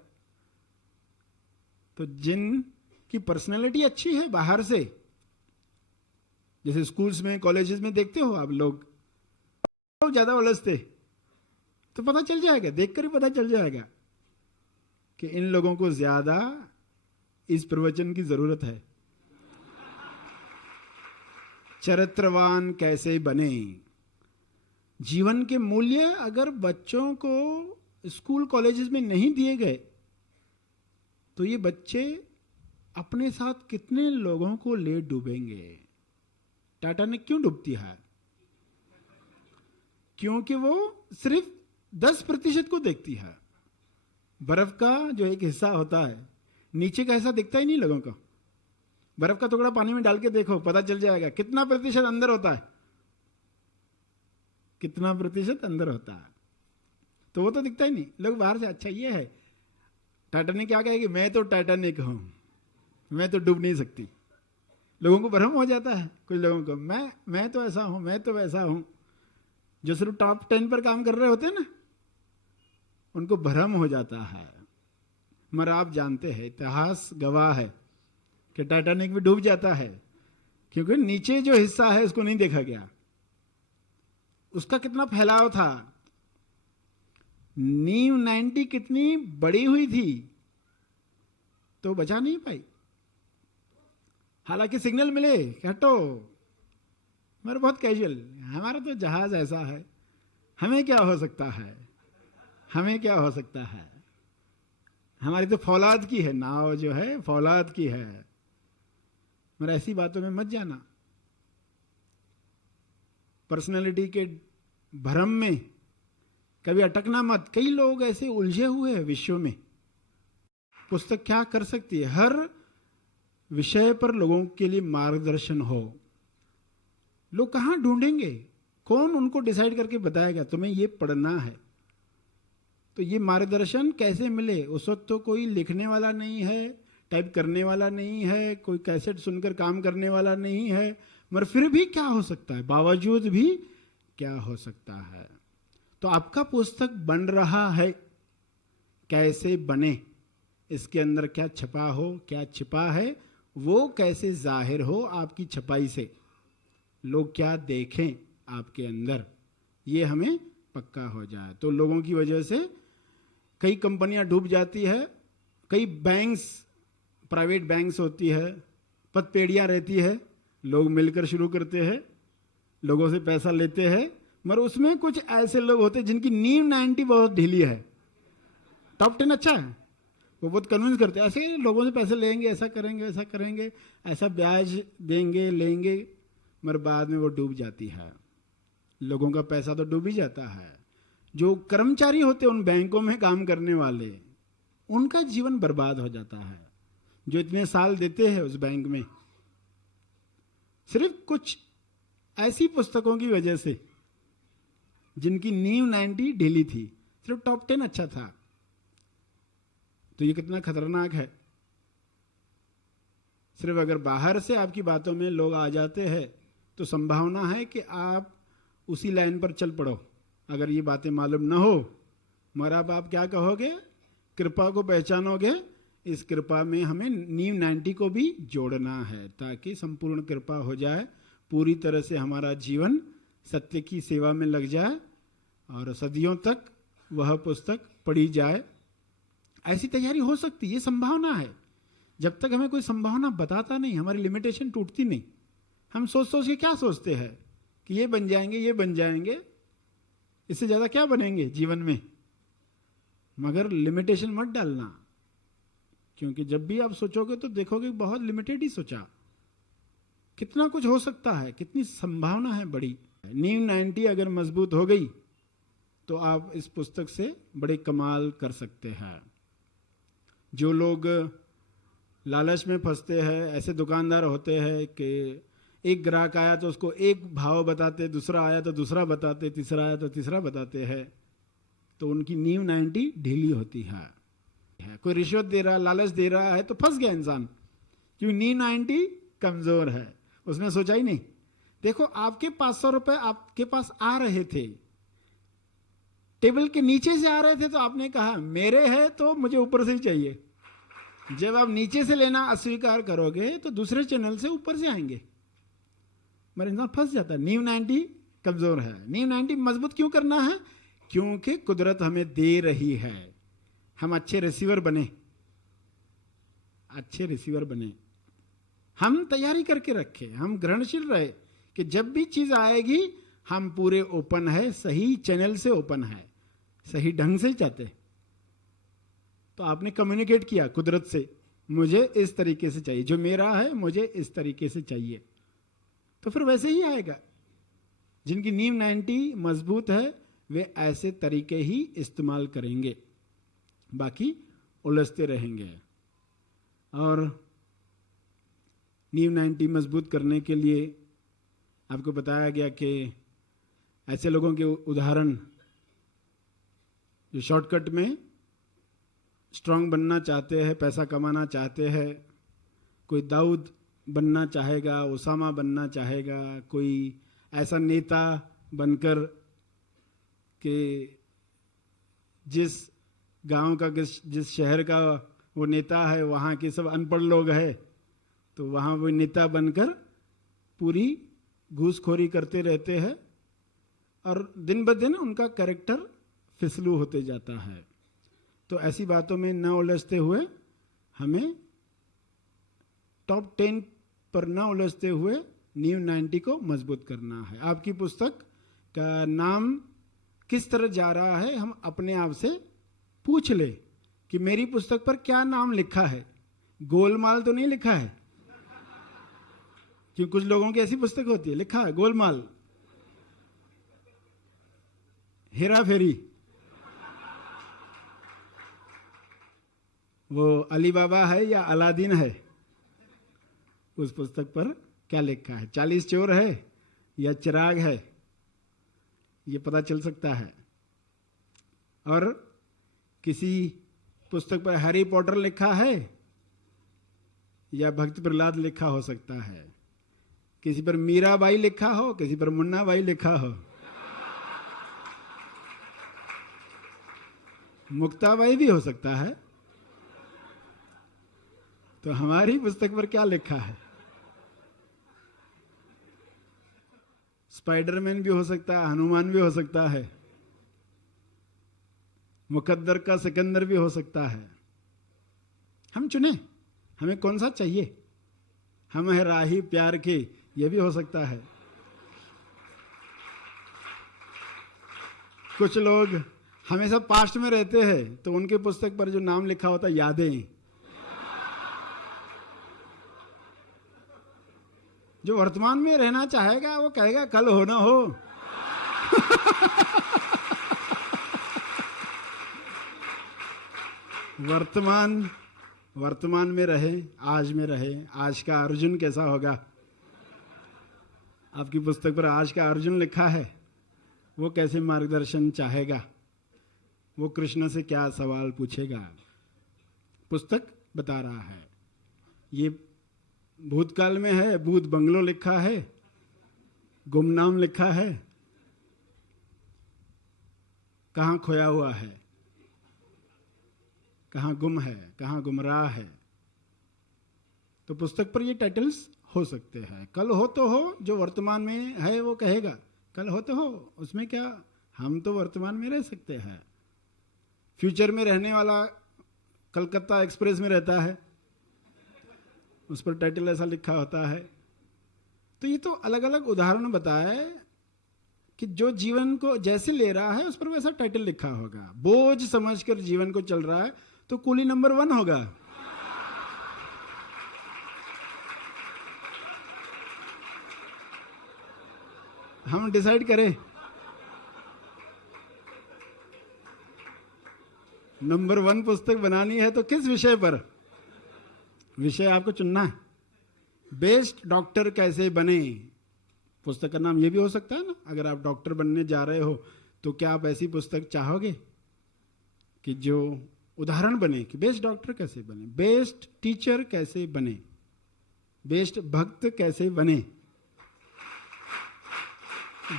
तो जिनकी पर्सनैलिटी अच्छी है बाहर से, जैसे स्कूल्स में कॉलेजेस में देखते हो आप, लोग ज्यादा उलझते, तो पता चल जाएगा, देखकर ही पता चल जाएगा कि इन लोगों को ज्यादा इस प्रवचन की जरूरत है। चरित्रवान कैसे बने, जीवन के मूल्य अगर बच्चों को स्कूल कॉलेजेस में नहीं दिए गए तो ये बच्चे अपने साथ कितने लोगों को ले डूबेंगे। टाइटैनिक क्यों डूबती है? क्योंकि वो सिर्फ 10% को देखती है। बर्फ का जो एक हिस्सा होता है, नीचे का हिस्सा दिखता ही नहीं लोगों को। बर्फ का टुकड़ा पानी में डाल के देखो, पता चल जाएगा कितना प्रतिशत अंदर होता है, कितना प्रतिशत अंदर होता है। तो वो तो दिखता ही नहीं, लोग बाहर से अच्छा ये है। टाइटैनिक क्या कहेगी, मैं तो टाइटैनिक हूं, मैं तो डूब नहीं सकती। लोगों को भ्रम हो जाता है, कुछ लोगों को, मैं तो ऐसा हूं, मैं तो वैसा हूं। जो सिर्फ टॉप 10 पर काम कर रहे होते हैं ना, उनको भ्रम हो जाता है। मगर आप जानते हैं, इतिहास गवाह है कि टाइटैनिक भी डूब जाता है, क्योंकि नीचे जो हिस्सा है उसको नहीं देखा गया। उसका कितना फैलाव था, नीव 90 कितनी बड़ी हुई थी, तो बचा नहीं पाई। हालांकि सिग्नल मिले कि हटो, मगर बहुत कैजुअल, हमारा तो जहाज ऐसा है, हमें क्या हो सकता है, हमें क्या हो सकता है, हमारी तो फौलाद की है, नाव जो है फौलाद की है। मगर ऐसी बातों में मत जाना, पर्सनैलिटी के भ्रम में कभी अटकना मत। कई लोग ऐसे उलझे हुए हैं विषयों में। पुस्तक क्या कर सकती है, हर विषय पर लोगों के लिए मार्गदर्शन हो। लोग कहां ढूंढेंगे, कौन उनको डिसाइड करके बताएगा तुम्हें ये पढ़ना है? तो ये मार्गदर्शन कैसे मिले? उस वक्त तो कोई लिखने वाला नहीं है, टाइप करने वाला नहीं है, कोई कैसेट सुनकर काम करने वाला नहीं है, मगर फिर भी क्या हो सकता है, बावजूद भी क्या हो सकता है। तो आपका पुस्तक बन रहा है, कैसे बने, इसके अंदर क्या छपा हो, क्या छिपा है, वो कैसे जाहिर हो आपकी छपाई से, लोग क्या देखें आपके अंदर, ये हमें पक्का हो जाए। तो लोगों की वजह से कई कंपनियां डूब जाती है, कई बैंक्स, प्राइवेट बैंक्स होती है, पदपेड़ियां रहती है, लोग मिलकर शुरू करते हैं, लोगों से पैसा लेते हैं, मगर उसमें कुछ ऐसे लोग होते हैं जिनकी नींव 90 बहुत ढीली है। टॉप 10 अच्छा है, वो बहुत कन्विंस करते हैं, ऐसे लोगों से पैसे लेंगे, ऐसा करेंगे, ऐसा करेंगे, ऐसा ब्याज देंगे, लेंगे, मगर बाद में वो डूब जाती है। लोगों का पैसा तो डूब ही जाता है। जो कर्मचारी होते हैं उन बैंकों में काम करने वाले, उनका जीवन बर्बाद हो जाता है, जो इतने साल देते हैं उस बैंक में, सिर्फ कुछ ऐसी पुस्तकों की वजह से जिनकी नींव 90 ढीली थी, सिर्फ टॉप 10 अच्छा था। तो ये कितना खतरनाक है। सिर्फ अगर बाहर से आपकी बातों में लोग आ जाते हैं तो संभावना है कि आप उसी लाइन पर चल पड़ो, अगर ये बातें मालूम ना हो। मगर अब आप क्या कहोगे, कृपा को पहचानोगे, इस कृपा में हमें नींव 90 को भी जोड़ना है ताकि संपूर्ण कृपा हो जाए, पूरी तरह से हमारा जीवन सत्य की सेवा में लग जाए और सदियों तक वह पुस्तक पढ़ी जाए। ऐसी तैयारी हो सकती है, ये संभावना है। जब तक हमें कोई संभावना बताता नहीं, हमारी लिमिटेशन टूटती नहीं। हम सोच सोच के क्या सोचते हैं कि ये बन जाएंगे, ये बन जाएंगे, इससे ज़्यादा क्या बनेंगे जीवन में। मगर लिमिटेशन मत डालना, क्योंकि जब भी आप सोचोगे तो देखोगे बहुत लिमिटेड ही सोचा। कितना कुछ हो सकता है, कितनी संभावना है बड़ी। नींव 90 अगर मजबूत हो गई तो आप इस पुस्तक से बड़े कमाल कर सकते हैं। जो लोग लालच में फंसते हैं, ऐसे दुकानदार होते हैं कि एक ग्राहक आया तो उसको एक भाव बताते, दूसरा आया तो दूसरा बताते, तीसरा आया तो तीसरा बताते हैं, तो उनकी नींव 90 ढीली होती है। कोई रिश्वत दे रहा, लालच दे रहा है तो फंस गया इंसान, क्योंकि नींव 90 कमजोर है, उसने सोचा ही नहीं। देखो, आपके 500 रुपए आपके पास आ रहे थे, टेबल के नीचे से आ रहे थे, तो आपने कहा मेरे है तो मुझे ऊपर से ही चाहिए। जब आप नीचे से लेना अस्वीकार करोगे तो दूसरे चैनल से ऊपर से आएंगे, मगर इंसान फंस जाता है। नींव 90 कमजोर है। नींव 90 मजबूत क्यों करना है? क्योंकि कुदरत हमें दे रही है। हम अच्छे रिसीवर बने, अच्छे रिसीवर बने, हम तैयारी करके रखे, हम ग्रहणशील रहे कि जब भी चीज आएगी हम पूरे ओपन है, सही चैनल से ओपन है, सही ढंग से चाहते। तो आपने कम्युनिकेट किया कुदरत से, मुझे इस तरीके से चाहिए, जो मेरा है मुझे इस तरीके से चाहिए, तो फिर वैसे ही आएगा। जिनकी नींव 90 मजबूत है वे ऐसे तरीके ही इस्तेमाल करेंगे, बाकी उलझते रहेंगे। और नींव 90 मजबूत करने के लिए आपको बताया गया कि ऐसे लोगों के उदाहरण जो शॉर्टकट में स्ट्रांग बनना चाहते हैं, पैसा कमाना चाहते हैं। कोई दाऊद बनना चाहेगा, उसामा बनना चाहेगा, कोई ऐसा नेता बनकर कि जिस गांव का, जिस शहर का वो नेता है वहाँ के सब अनपढ़ लोग हैं, तो वहाँ वो नेता बनकर पूरी घूसखोरी करते रहते हैं और दिन ब दिन उनका कैरेक्टर फिसलू होते जाता है। तो ऐसी बातों में न उलझते हुए हमें टॉप 10 पर न उलझते हुए नींव 90 को मजबूत करना है। आपकी पुस्तक का नाम किस तरह जा रहा है, हम अपने आप से पूछ ले कि मेरी पुस्तक पर क्या नाम लिखा है। गोलमाल तो नहीं लिखा है, क्योंकि कुछ लोगों की ऐसी पुस्तक होती है, लिखा है गोलमाल, हेरा फेरी, वो अली बाबा है या अलादीन है, उस पुस्तक पर क्या लिखा है, 40 चोर है या चिराग है, ये पता चल सकता है। और किसी पुस्तक पर हैरी पॉटर लिखा है या भक्त प्रहलाद लिखा हो सकता है, किसी पर मीराबाई लिखा हो, किसी पर मुन्नाबाई लिखा हो, मुक्ताबाई भी हो सकता है। तो हमारी पुस्तक पर क्या लिखा है? स्पाइडरमैन भी हो सकता है, हनुमान भी हो सकता है, मुकद्दर का सिकंदर भी हो सकता है। हम चुने हमें कौन सा चाहिए। हम है राही प्यार की, ये भी हो सकता है। कुछ लोग हमेशा पास्ट में रहते हैं, तो उनके पुस्तक पर जो नाम लिखा होता है यादें। जो वर्तमान में रहना चाहेगा वो कहेगा कल हो ना हो। वर्तमान में रहे, आज में रहे। आज का अर्जुन कैसा होगा? आपकी पुस्तक पर आज का अर्जुन लिखा है, वो कैसे मार्गदर्शन चाहेगा, वो कृष्ण से क्या सवाल पूछेगा। पुस्तक बता रहा है। ये भूतकाल में है, भूत बंगलो लिखा है, गुमनाम लिखा है, कहाँ खोया हुआ है, कहाँ गुम है, कहाँ गुमराह है। तो पुस्तक पर ये टाइटल्स हो सकते हैं। कल हो तो हो, जो वर्तमान में है वो कहेगा कल हो तो हो, उसमें क्या, हम तो वर्तमान में रह सकते हैं। फ्यूचर में रहने वाला कलकत्ता एक्सप्रेस में रहता है, उस पर टाइटल ऐसा लिखा होता है। तो ये तो अलग अलग उदाहरण बताया है कि जो जीवन को जैसे ले रहा है उस पर वैसा टाइटल लिखा होगा। बोझ समझकर जीवन को चल रहा है तो कूली नंबर 1 होगा। हम डिसाइड करें नंबर 1 पुस्तक बनानी है तो किस विषय पर? विषय आपको चुनना है। बेस्ट डॉक्टर कैसे बने, पुस्तक का नाम ये भी हो सकता है ना। अगर आप डॉक्टर बनने जा रहे हो तो क्या आप ऐसी पुस्तक चाहोगे कि जो उदाहरण बने कि बेस्ट डॉक्टर कैसे बने, बेस्ट टीचर कैसे बने, बेस्ट भक्त कैसे बने।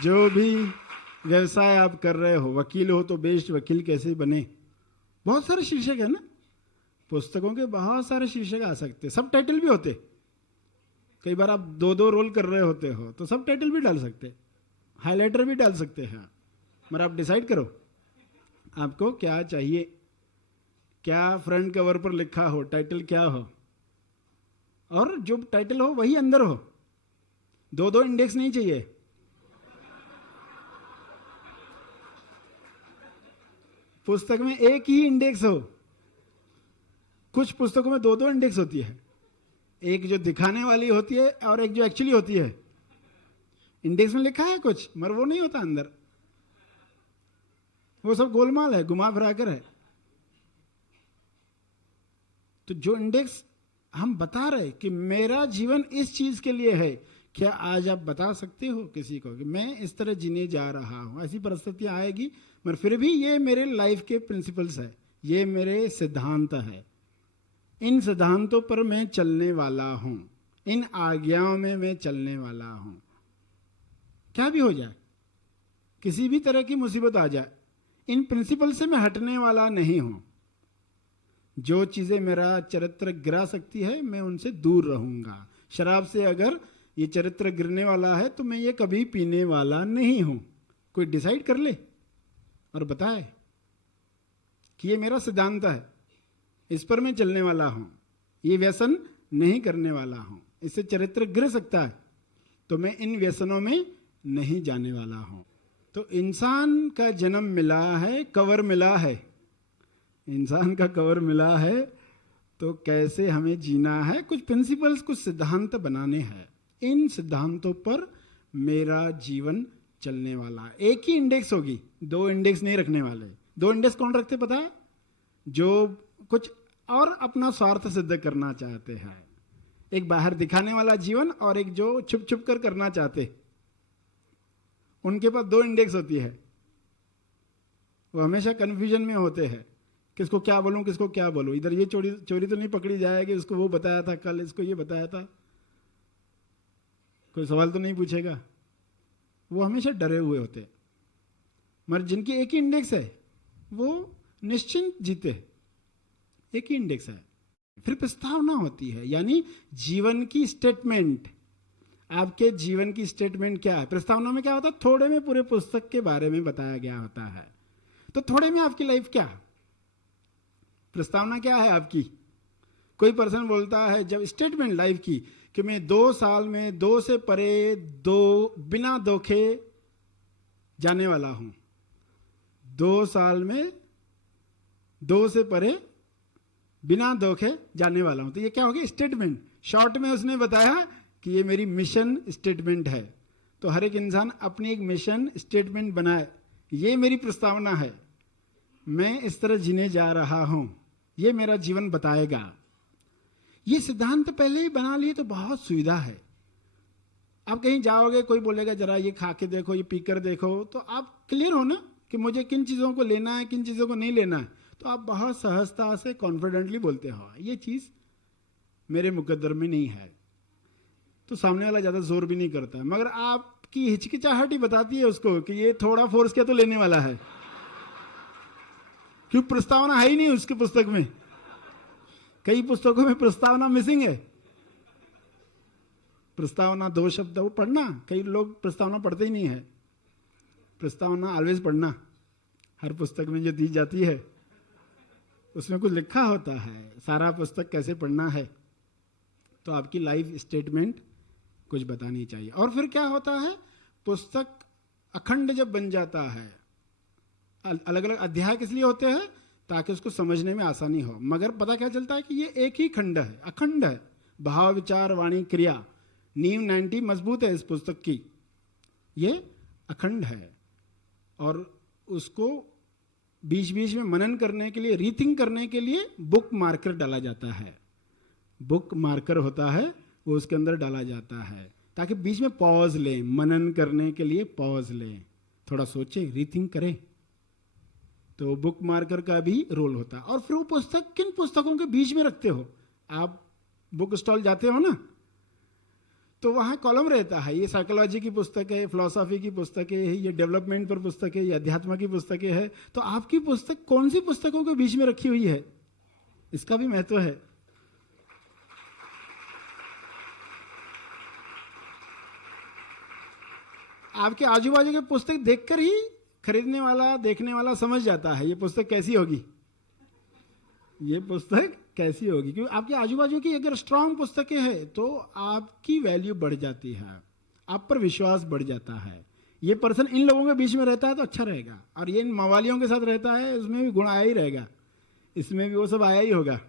जो भी व्यवसाय आप कर रहे हो, वकील हो तो बेस्ट वकील कैसे बने। बहुत सारे शीर्षक है ना, पुस्तकों के बहुत सारे शीर्षक आ सकते, सब टाइटल भी होते। कई बार आप 2-2 रोल कर रहे होते हो तो सब टाइटल भी डाल सकते, हाइलाइटर भी डाल सकते हैं। मगर आप डिसाइड करो आपको क्या चाहिए, क्या फ्रंट कवर पर लिखा हो, टाइटल क्या हो, और जो टाइटल हो वही अंदर हो। 2-2 इंडेक्स नहीं चाहिए। पुस्तक में एक ही इंडेक्स हो। कुछ पुस्तकों में 2-2 इंडेक्स होती है, एक जो दिखाने वाली होती है और एक जो एक्चुअली होती है। इंडेक्स में लिखा है कुछ मगर वो नहीं होता अंदर, वो सब गोलमाल है, घुमा फिरा कर है। तो जो इंडेक्स हम बता रहे कि मेरा जीवन इस चीज के लिए है, क्या आज आप बता सकते हो किसी को कि मैं इस तरह जीने जा रहा हूं? ऐसी परिस्थितियां आएगी मगर फिर भी ये मेरे लाइफ के प्रिंसिपल्स है, ये मेरे सिद्धांत है, इन सिद्धांतों पर मैं चलने वाला हूं, इन आज्ञाओं में मैं चलने वाला हूं। क्या भी हो जाए, किसी भी तरह की मुसीबत आ जाए, इन प्रिंसिपल से मैं हटने वाला नहीं हूं। जो चीजें मेरा चरित्र गिरा सकती है मैं उनसे दूर रहूंगा। शराब से अगर ये चरित्र गिरने वाला है तो मैं ये कभी पीने वाला नहीं हूं। कोई डिसाइड कर ले और बताए कि ये मेरा सिद्धांत है, इस पर मैं चलने वाला हूं, ये व्यसन नहीं करने वाला हूं। इससे चरित्र गिर सकता है तो मैं इन व्यसनों में नहीं जाने वाला हूं। तो इंसान का जन्म मिला है, कवर मिला है, इंसान का कवर मिला है तो कैसे हमें जीना है, कुछ प्रिंसिपल्स, कुछ सिद्धांत बनाने हैं। इन सिद्धांतों पर मेरा जीवन चलने वाला है। एक ही इंडेक्स होगी, 2 इंडेक्स नहीं रखने वाले। 2 इंडेक्स कौन रखते पता है? जो कुछ और अपना स्वार्थ सिद्ध करना चाहते हैं। एक बाहर दिखाने वाला जीवन और एक जो छुप छुप कर करना चाहते, उनके पास 2 इंडेक्स होती है। वो हमेशा कंफ्यूजन में होते हैं, किसको क्या बोलूं, किसको क्या बोलूं। इधर ये चोरी तो नहीं पकड़ी जाएगी, उसको वो बताया था कल, इसको ये बताया था, कोई सवाल तो नहीं पूछेगा। वो हमेशा डरे हुए होते। मगर जिनकी एक ही इंडेक्स है वो निश्चिंत जीते। एक ही इंडेक्स है। फिर प्रस्तावना होती है, यानी जीवन की स्टेटमेंट। आपके जीवन की स्टेटमेंट क्या है? प्रस्तावना में क्या होता है? थोड़े में पूरे पुस्तक के बारे में बताया गया होता है। तो थोड़े में आपकी लाइफ क्या, प्रस्तावना क्या है आपकी? कोई पर्सन बोलता है जब स्टेटमेंट लाइफ की कि मैं 2 साल में 2 से परे 2 बिना धोखे जाने वाला हूं। 2 साल में 2 से परे बिना धोखे जाने वाला हूं। तो ये क्या हो गया? स्टेटमेंट। शॉर्ट में उसने बताया कि ये मेरी मिशन स्टेटमेंट है। तो हर एक इंसान अपनी एक मिशन स्टेटमेंट बनाए, ये मेरी प्रस्तावना है, मैं इस तरह जीने जा रहा हूं, ये मेरा जीवन बताएगा। ये सिद्धांत पहले ही बना लिए तो बहुत सुविधा है। आप कहीं जाओगे, कोई बोलेगा जरा ये खा के देखो, ये पीकर देखो, तो आप क्लियर हो ना कि मुझे किन चीज़ों को लेना है, किन चीज़ों को नहीं लेना है। तो आप बहुत सहजता से कॉन्फिडेंटली बोलते हो ये चीज़ मेरे मुकद्दर में नहीं है, तो सामने वाला ज़्यादा जोर भी नहीं करता है। मगर आपकी हिचकिचाहट ही बताती है उसको कि ये थोड़ा फोर्स किया तो लेने वाला है, क्योंकि प्रस्तावना है ही नहीं उसकी पुस्तक में। कई पुस्तकों में प्रस्तावना मिसिंग है। प्रस्तावना 2 शब्द वो पढ़ना, कई लोग प्रस्तावना पढ़ते ही नहीं है। प्रस्तावना ऑलवेज पढ़ना, हर पुस्तक में जो दी जाती है उसमें कुछ लिखा होता है, सारा पुस्तक कैसे पढ़ना है, तो आपकी लाइफ स्टेटमेंट कुछ बतानी चाहिए। और फिर क्या होता है, पुस्तक अखंड जब बन जाता है, अलग अलग अध्याय किस लिए होते हैं, ताकि उसको समझने में आसानी हो, मगर पता क्या चलता है कि ये एक ही खंड है, अखंड है। भाव विचार वाणी क्रिया, नींव 90 मजबूत है इस पुस्तक की, ये अखंड है। और उसको बीच बीच में मनन करने के लिए, रीथिंक करने के लिए बुक मार्कर डाला जाता है। बुक मार्कर होता है, वो उसके अंदर डाला जाता है ताकि बीच में पॉज लें, मनन करने के लिए पॉज लें, थोड़ा सोचें, रीथिंक करें। तो बुक मार्कर का भी रोल होता है। और फिर वो पुस्तक किन पुस्तकों के बीच में रखते हो, आप बुक स्टॉल जाते हो ना, तो वहां कॉलम रहता है, ये साइकोलॉजी की पुस्तक है, फिलॉसफी की पुस्तकें है, ये डेवलपमेंट पर पुस्तक है, ये अध्यात्म की पुस्तकें है। तो आपकी पुस्तक कौन सी पुस्तकों के बीच में रखी हुई है, इसका भी महत्व है। आपके आजू बाजू के पुस्तक देखकर ही खरीदने वाला, देखने वाला समझ जाता है ये पुस्तक कैसी होगी, ये पुस्तक कैसी होगी। क्योंकि आपके आजू बाजू की अगर स्ट्रांग पुस्तकें हैं तो आपकी वैल्यू बढ़ जाती है, आप पर विश्वास बढ़ जाता है। ये पर्सन इन लोगों के बीच में रहता है तो अच्छा रहेगा, और ये इन मवालियों के साथ रहता है, उसमें भी गुण आया ही रहेगा, इसमें भी वो सब आया ही होगा,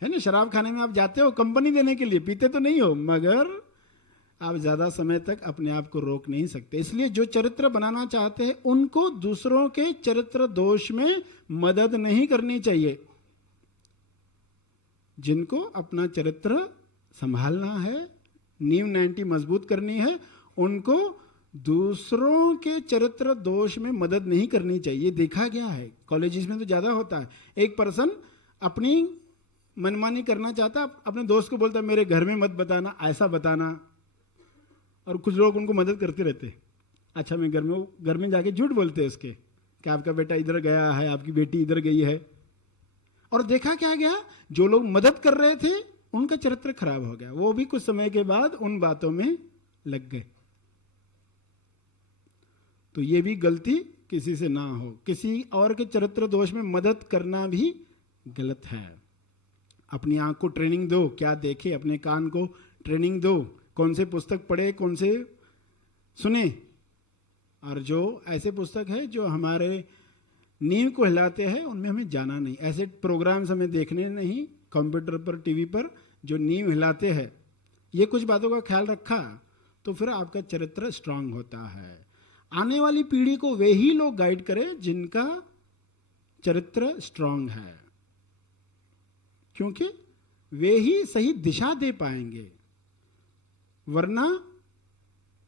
है ना। शराब खाने में आप जाते हो कंपनी देने के लिए, पीते तो नहीं हो, मगर आप ज्यादा समय तक अपने आप को रोक नहीं सकते। इसलिए जो चरित्र बनाना चाहते हैं उनको दूसरों के चरित्र दोष में मदद नहीं करनी चाहिए। जिनको अपना चरित्र संभालना है, नींव 90 मजबूत करनी है, उनको दूसरों के चरित्र दोष में मदद नहीं करनी चाहिए। देखा गया है, कॉलेजेस में तो ज्यादा होता है, एक पर्सन अपनी मनमानी करना चाहता है, अपने दोस्त को बोलता है मेरे घर में मत बताना, ऐसा बताना, और कुछ लोग उनको मदद करते रहते। अच्छा, मैं घर में जाके झूठ बोलते हैं उसके कि आपका बेटा इधर गया है, आपकी बेटी इधर गई है। और देखा क्या गया, जो लोग मदद कर रहे थे उनका चरित्र खराब हो गया, वो भी कुछ समय के बाद उन बातों में लग गए। तो ये भी गलती किसी से ना हो, किसी और के चरित्र दोष में मदद करना भी गलत है। अपनी आंख को ट्रेनिंग दो, क्या देखे, अपने कान को ट्रेनिंग दो, कौन से पुस्तक पढ़े, कौन से सुने। और जो ऐसे पुस्तक है जो हमारे नींव को हिलाते हैं उनमें हमें जाना नहीं, ऐसे प्रोग्राम्स हमें देखने नहीं, कंप्यूटर पर, टीवी पर जो नींव हिलाते हैं, ये कुछ बातों का ख्याल रखा तो फिर आपका चरित्र स्ट्रांग होता है। आने वाली पीढ़ी को वे ही लोग गाइड करें जिनका चरित्र स्ट्रांग है, क्योंकि वे ही सही दिशा दे पाएंगे। वरना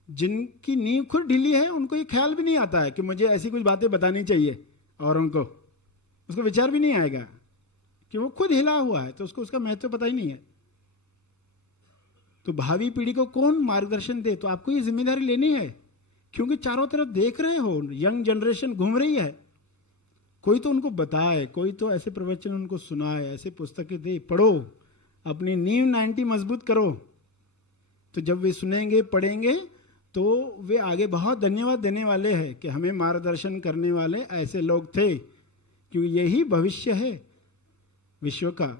जिनकी नींव खुद ढीली है उनको ये ख्याल भी नहीं आता है कि मुझे ऐसी कुछ बातें बतानी चाहिए, और उनको उसको विचार भी नहीं आएगा कि वो खुद हिला हुआ है, तो उसको उसका महत्व पता ही नहीं है। तो भावी पीढ़ी को कौन मार्गदर्शन दे, तो आपको ये जिम्मेदारी लेनी है, क्योंकि चारों तरफ देख रहे हो यंग जनरेशन घूम रही है। कोई तो उनको बताए, कोई तो ऐसे प्रवचन उनको सुनाए, ऐसे पुस्तकें दे, पढ़ो, अपनी नींव 90 मजबूत करो। तो जब वे सुनेंगे, पढ़ेंगे, तो वे आगे बहुत धन्यवाद देने वाले हैं कि हमें मार्गदर्शन करने वाले ऐसे लोग थे, क्योंकि यही भविष्य है विश्व का।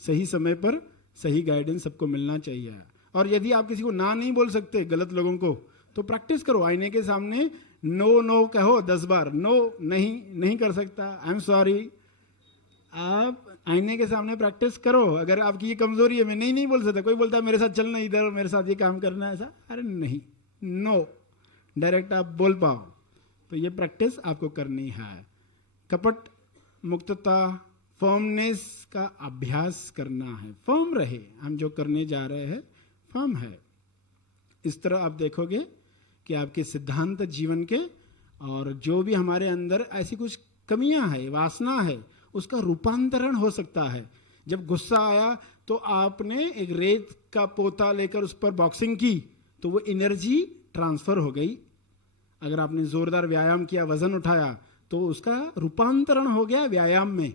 सही समय पर सही गाइडेंस सबको मिलना चाहिए। और यदि आप किसी को ना नहीं बोल सकते, गलत लोगों को, तो प्रैक्टिस करो, आईने के सामने नो नो कहो 10 बार, नो नहीं कर सकता, आई एम सॉरी। आप आईने के सामने प्रैक्टिस करो। अगर आपकी ये कमजोरी है, मैं नहीं बोल सकता, कोई बोलता है मेरे साथ चलना, इधर मेरे साथ ये काम करना, ऐसा, अरे नहीं, नो, डायरेक्ट आप बोल पाओ, तो ये प्रैक्टिस आपको करनी है। कपट मुक्तता, फर्मनेस का अभ्यास करना है, फर्म रहे, हम जो करने जा रहे हैं फर्म है। इस तरह आप देखोगे कि आपके सिद्धांत जीवन के, और जो भी हमारे अंदर ऐसी कुछ कमियां है, वासना है, उसका रूपांतरण हो सकता है। जब गुस्सा आया तो आपने एक रेत का पोता लेकर उस पर बॉक्सिंग की तो वो एनर्जी ट्रांसफर हो गई। अगर आपने जोरदार व्यायाम किया, वजन उठाया, तो उसका रूपांतरण हो गया व्यायाम में।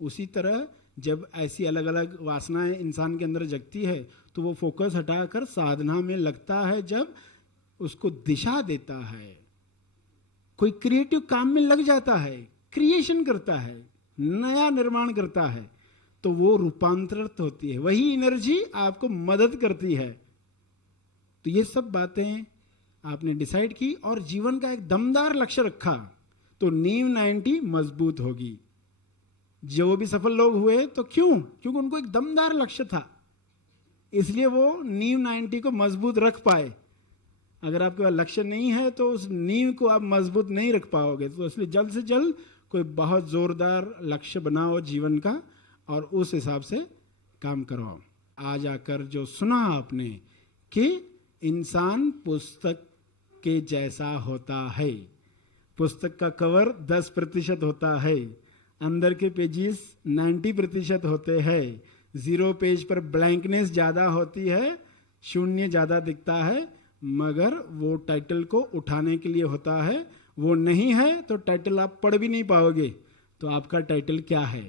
उसी तरह जब ऐसी अलग अलग वासनाएं इंसान के अंदर जगती है तो वो फोकस हटाकर साधना में लगता है, जब उसको दिशा देता है, कोई क्रिएटिव काम में लग जाता है, क्रिएशन करता है, नया निर्माण करता है तो वो रूपांतरित होती है, वही एनर्जी आपको मदद करती है। तो ये सब बातें आपने डिसाइड की और जीवन का एक दमदार लक्ष्य रखा तो नींव 90 मजबूत होगी। जो भी सफल लोग हुए तो क्योंकि उनको एक दमदार लक्ष्य था, इसलिए वो नींव 90 को मजबूत रख पाए। अगर आपके पास लक्ष्य नहीं है तो उस नींव को आप मजबूत नहीं रख पाओगे। तो इसलिए जल्द से जल्द कोई बहुत जोरदार लक्ष्य बनाओ जीवन का और उस हिसाब से काम करो। आज आकर जो सुना आपने कि इंसान पुस्तक के जैसा होता है, पुस्तक का कवर 10% होता है, अंदर के पेजेस 90% होते हैं, 0 पेज पर ब्लैंकनेस ज़्यादा होती है, शून्य ज़्यादा दिखता है, मगर वो टाइटल को उठाने के लिए होता है। वो नहीं है तो टाइटल आप पढ़ भी नहीं पाओगे। तो आपका टाइटल क्या है?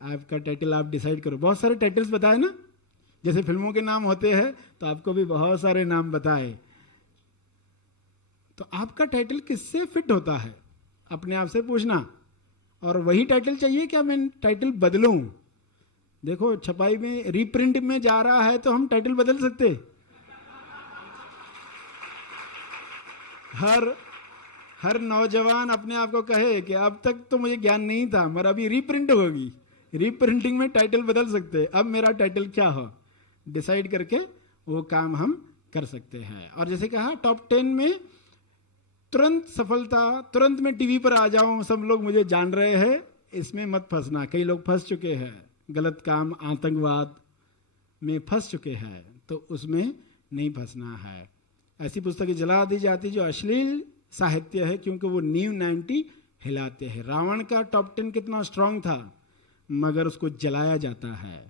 आपका टाइटल आप डिसाइड करो। बहुत सारे टाइटल्स बताए ना, जैसे फिल्मों के नाम होते हैं तो आपको भी बहुत सारे नाम बताए। तो आपका टाइटल किससे फिट होता है अपने आप से पूछना। और वही टाइटल चाहिए क्या मैं टाइटल बदलूं? देखो छपाई में रीप्रिंट में जा रहा है तो हम टाइटल बदल सकते। हर नौजवान अपने आप को कहे कि अब तक तो मुझे ज्ञान नहीं था, मगर अभी रीप्रिंट होगी, रीप्रिंटिंग में टाइटल बदल सकते। अब मेरा टाइटल क्या हो, डिसाइड करके वो काम हम कर सकते हैं। और जैसे कहा टॉप 10 में तुरंत सफलता, तुरंत मैं टीवी पर आ जाऊं, सब लोग मुझे जान रहे हैं, इसमें मत फंसना। कई लोग फंस चुके हैं, गलत काम, आतंकवाद में फंस चुके हैं, तो उसमें नहीं फंसना है। ऐसी पुस्तकें जला दी जाती जो अश्लील साहित्य है, क्योंकि वो नींव 90 हिलाते हैं। रावण का टॉप 10 कितना स्ट्रांग था, मगर उसको जलाया जाता है।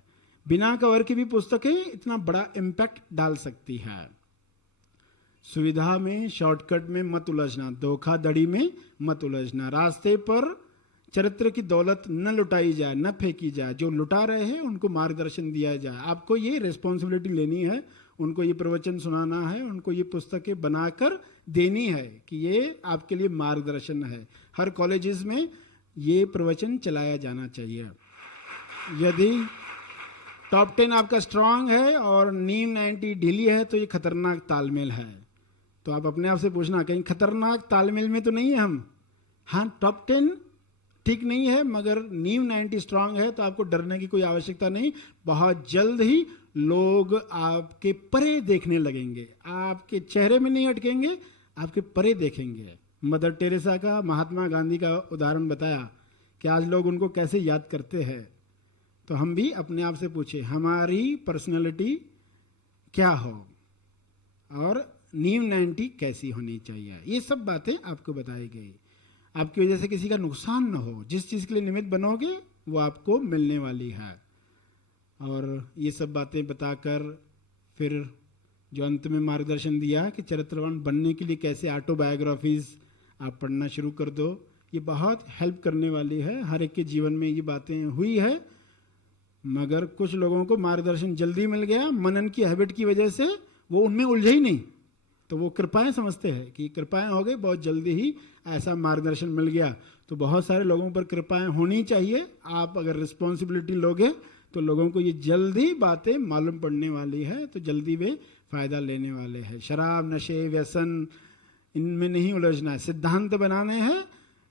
बिना कवर की भी पुस्तकें इतना बड़ा इम्पैक्ट डाल सकती है। सुविधा में, शॉर्टकट में मत उलझना, धोखाधड़ी में मत उलझना, रास्ते पर चरित्र की दौलत न लुटाई जाए, न फेंकी जाए। जो लुटा रहे हैं उनको मार्गदर्शन दिया जाए। आपको ये रिस्पॉन्सिबिलिटी लेनी है, उनको ये प्रवचन सुनाना है, उनको ये पुस्तकें बनाकर देनी है कि ये आपके लिए मार्गदर्शन है। हर कॉलेजेस में ये प्रवचन चलाया जाना चाहिए। यदि टॉप 10 आपका स्ट्रांग है और नींव 90 ढीली है तो ये खतरनाक तालमेल है। तो आप अपने आप से पूछना, कहीं खतरनाक तालमेल में तो नहीं है हम? हाँ, टॉप 10 ठीक नहीं है मगर नींव 90 स्ट्रांग है, तो आपको डरने की कोई आवश्यकता नहीं। बहुत जल्द ही लोग आपके परे देखने लगेंगे, आपके चेहरे में नहीं अटकेंगे, आपके परे देखेंगे। मदर टेरेसा का, महात्मा गांधी का उदाहरण बताया कि आज लोग उनको कैसे याद करते हैं। तो हम भी अपने आप से पूछे हमारी पर्सनैलिटी क्या हो और नींव 90 कैसी होनी चाहिए। ये सब बातें आपको बताई गई। आपकी वजह से किसी का नुकसान न हो, जिस चीज़ के लिए निमित्त बनोगे वो आपको मिलने वाली है। और ये सब बातें बताकर फिर जो अंत में मार्गदर्शन दिया कि चरित्रवान बनने के लिए कैसे ऑटोबायोग्राफीज आप पढ़ना शुरू कर दो, ये बहुत हेल्प करने वाली है। हर एक के जीवन में ये बातें हुई है, मगर कुछ लोगों को मार्गदर्शन जल्दी मिल गया, मनन की हैबिट की वजह से वो उनमें उलझे ही नहीं, तो वो कृपाएं समझते हैं कि कृपाएं हो गई, बहुत जल्दी ही ऐसा मार्गदर्शन मिल गया। तो बहुत सारे लोगों पर कृपाएं होनी चाहिए। आप अगर रिस्पॉन्सिबिलिटी लोगे तो लोगों को ये जल्दी बातें मालूम पड़ने वाली है, तो जल्दी वे फायदा लेने वाले हैं। शराब, नशे, व्यसन, इनमें नहीं उलझना है। सिद्धांत बनाने हैं,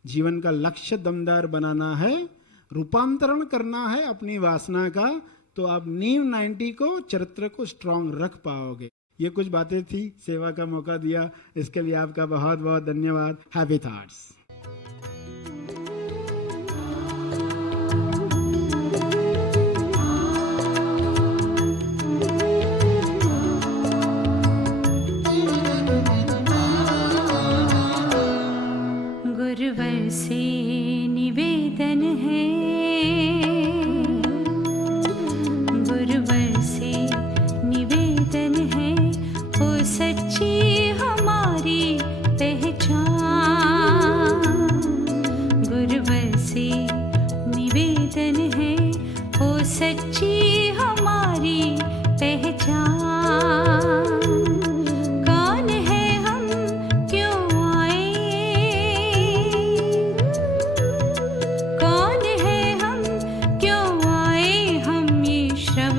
जीवन का लक्ष्य दमदार बनाना है, रूपांतरण करना है अपनी वासना का, तो आप नींव 90 को, चरित्र को स्ट्रांग रख पाओगे। ये कुछ बातें थी, सेवा का मौका दिया, इसके लिए आपका बहुत बहुत धन्यवाद। Happy thoughts. गुरुवर से निवेदन है, गुरुवर से निवेदन है, हो सच्ची हमारी पहचान।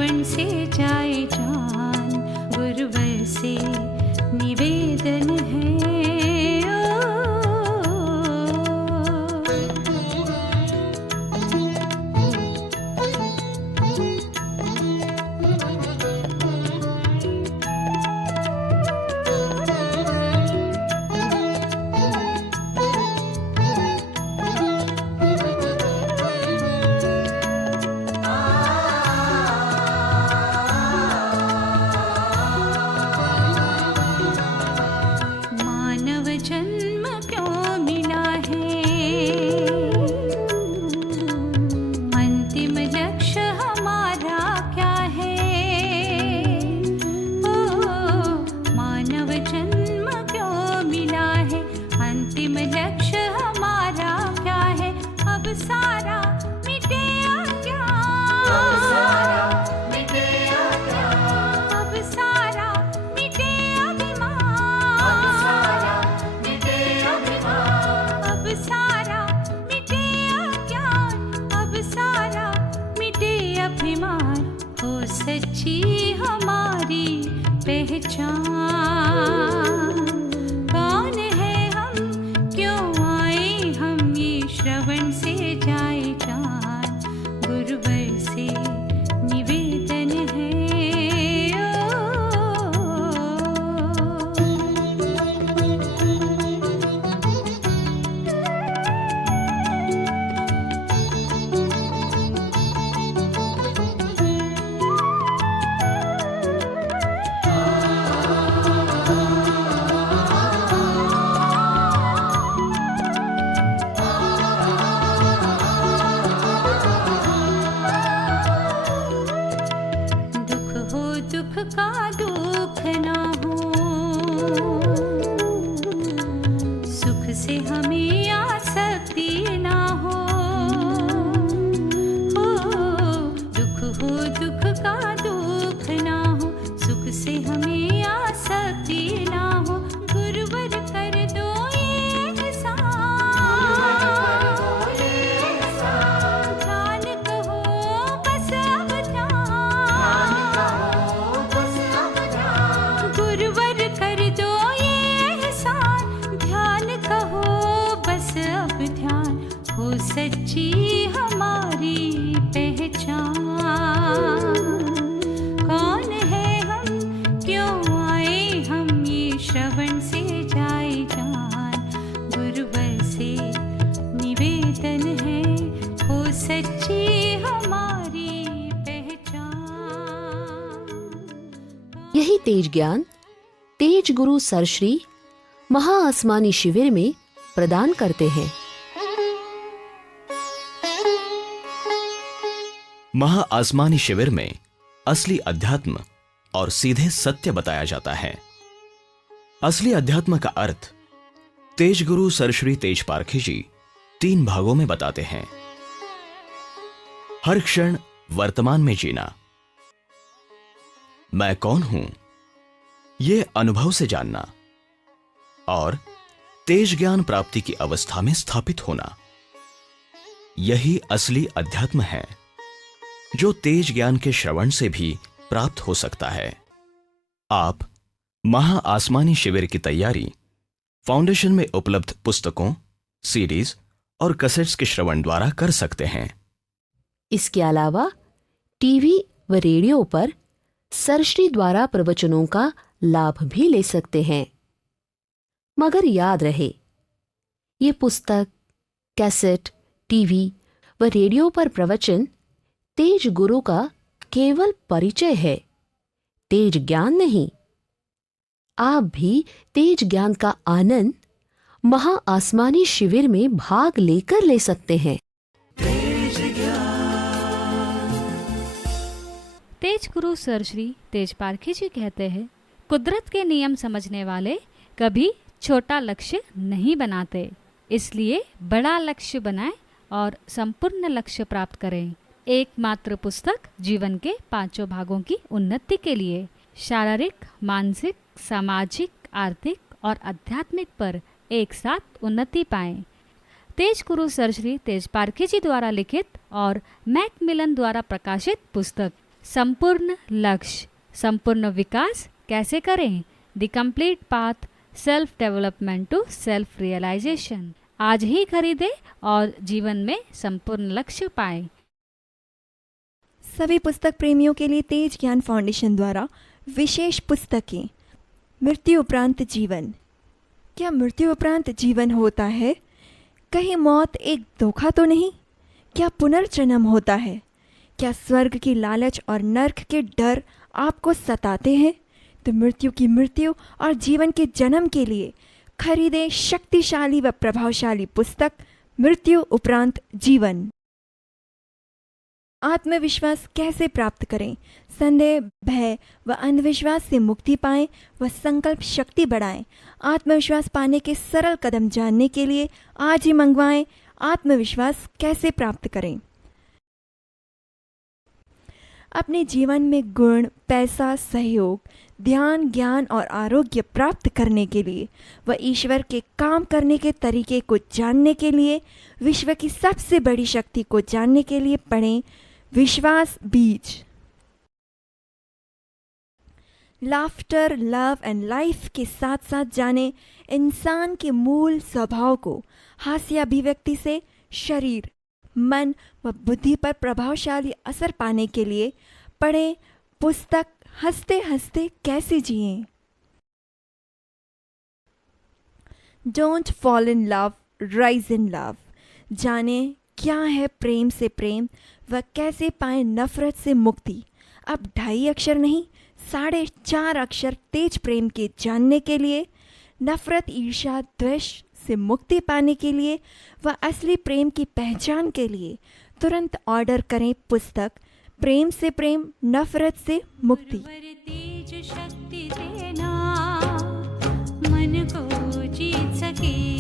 श्रवण से जाए जान, गुरुवर से निवेदन है। सच्ची हमारी पहचान, कौन है हम, क्यों आए हम, ये श्रवण से जाए जान, गुरुवर से निवेदन है। दुख का दुख ना हो, सुख से हमें आसक्ति ना हो, दुख का दुख ना हो, सुख से हमें आसक्ति ना हो, गुरुवर कर दो ये एहसान, ध्यान कहो बस अब ध्यान, गुरुवर कर दो ये एहसान, ध्यान कहो बस अब ध्यान, हो सच्ची हमारी पहचान, कौन है हम, क्यों आए हम, ये श्रवण से जाए जान, गुरुवर से निवेदन है, हो सच्ची हमारी पहचान। यही तेज ज्ञान तेज गुरु सरश्री महाआसमानी शिविर में प्रदान करते हैं। महाआसमानी शिविर में असली अध्यात्म और सीधे सत्य बताया जाता है। असली अध्यात्म का अर्थ तेज गुरु सरश्री तेज पारखी जी 3 भागों में बताते हैं। हर क्षण वर्तमान में जीना, मैं कौन हूं यह अनुभव से जानना, और तेज ज्ञान प्राप्ति की अवस्था में स्थापित होना। यही असली अध्यात्म है जो तेज ज्ञान के श्रवण से भी प्राप्त हो सकता है। आप महाआसमानी शिविर की तैयारी फाउंडेशन में उपलब्ध पुस्तकों, सीडीज और कैसेट्स के श्रवण द्वारा कर सकते हैं। इसके अलावा टीवी व रेडियो पर सरश्री द्वारा प्रवचनों का लाभ भी ले सकते हैं। मगर याद रहे, ये पुस्तक, कैसेट, टीवी व रेडियो पर प्रवचन तेज गुरु का केवल परिचय है, तेज ज्ञान नहीं। आप भी तेज ज्ञान का आनंद महाआसमानी शिविर में भाग लेकर ले सकते हैं। तेज गुरु सरश्री तेज पारखी जी कहते हैं, कुदरत के नियम समझने वाले कभी छोटा लक्ष्य नहीं बनाते, इसलिए बड़ा लक्ष्य बनाएं और संपूर्ण लक्ष्य प्राप्त करें। एकमात्र पुस्तक जीवन के 5 भागों की उन्नति के लिए शारीरिक, मानसिक, सामाजिक, आर्थिक और आध्यात्मिक पर एक साथ उन्नति पाएं। तेज गुरु सरश्री तेज पारखी जी द्वारा लिखित और मैकमिलन द्वारा प्रकाशित पुस्तक संपूर्ण लक्ष्य, संपूर्ण विकास कैसे करें? The complete path self development to self realization. आज ही खरीदे और जीवन में संपूर्ण लक्ष्य पाए। सभी पुस्तक प्रेमियों के लिए तेज ज्ञान फाउंडेशन द्वारा विशेष पुस्तकें। मृत्यु उपरांत जीवन। क्या मृत्यु उपरांत जीवन होता है? कहीं मौत एक धोखा तो नहीं? क्या पुनर्जन्म होता है? क्या स्वर्ग की लालच और नर्क के डर आपको सताते हैं? तो मृत्यु की मृत्यु और जीवन के जन्म के लिए खरीदें शक्तिशाली व प्रभावशाली पुस्तक मृत्यु उपरांत जीवन। आत्मविश्वास कैसे प्राप्त करें? संदेह, भय व अंधविश्वास से मुक्ति पाएं व संकल्प शक्ति बढ़ाएं। आत्मविश्वास पाने के सरल कदम जानने के लिए आज ही मंगवाएं आत्मविश्वास कैसे प्राप्त करें। अपने जीवन में गुण, पैसा, सहयोग, ध्यान, ज्ञान और आरोग्य प्राप्त करने के लिए व ईश्वर के काम करने के तरीके को जानने के लिए, विश्व की सबसे बड़ी शक्ति को जानने के लिए पढ़ें विश्वास बीज। लाफ्टर, लव एंड लाइफ के साथ साथ जाने इंसान के मूल स्वभाव को हास्य अभिव्यक्ति से शरीर, मन व बुद्धि पर प्रभावशाली असर पाने के लिए पढ़ें पुस्तक हंसते हंसते कैसे जिएं। Don't fall in love, rise in love. जाने क्या है प्रेम से प्रेम व कैसे पाएं नफरत से मुक्ति। अब 2.5 अक्षर नहीं, 4.5 अक्षर तेज प्रेम के जानने के लिए, नफरत, ईर्ष्या, द्वेष से मुक्ति पाने के लिए व असली प्रेम की पहचान के लिए तुरंत ऑर्डर करें पुस्तक प्रेम से प्रेम, नफरत से मुक्ति। तेज शक्ति देना मन को जीत सके।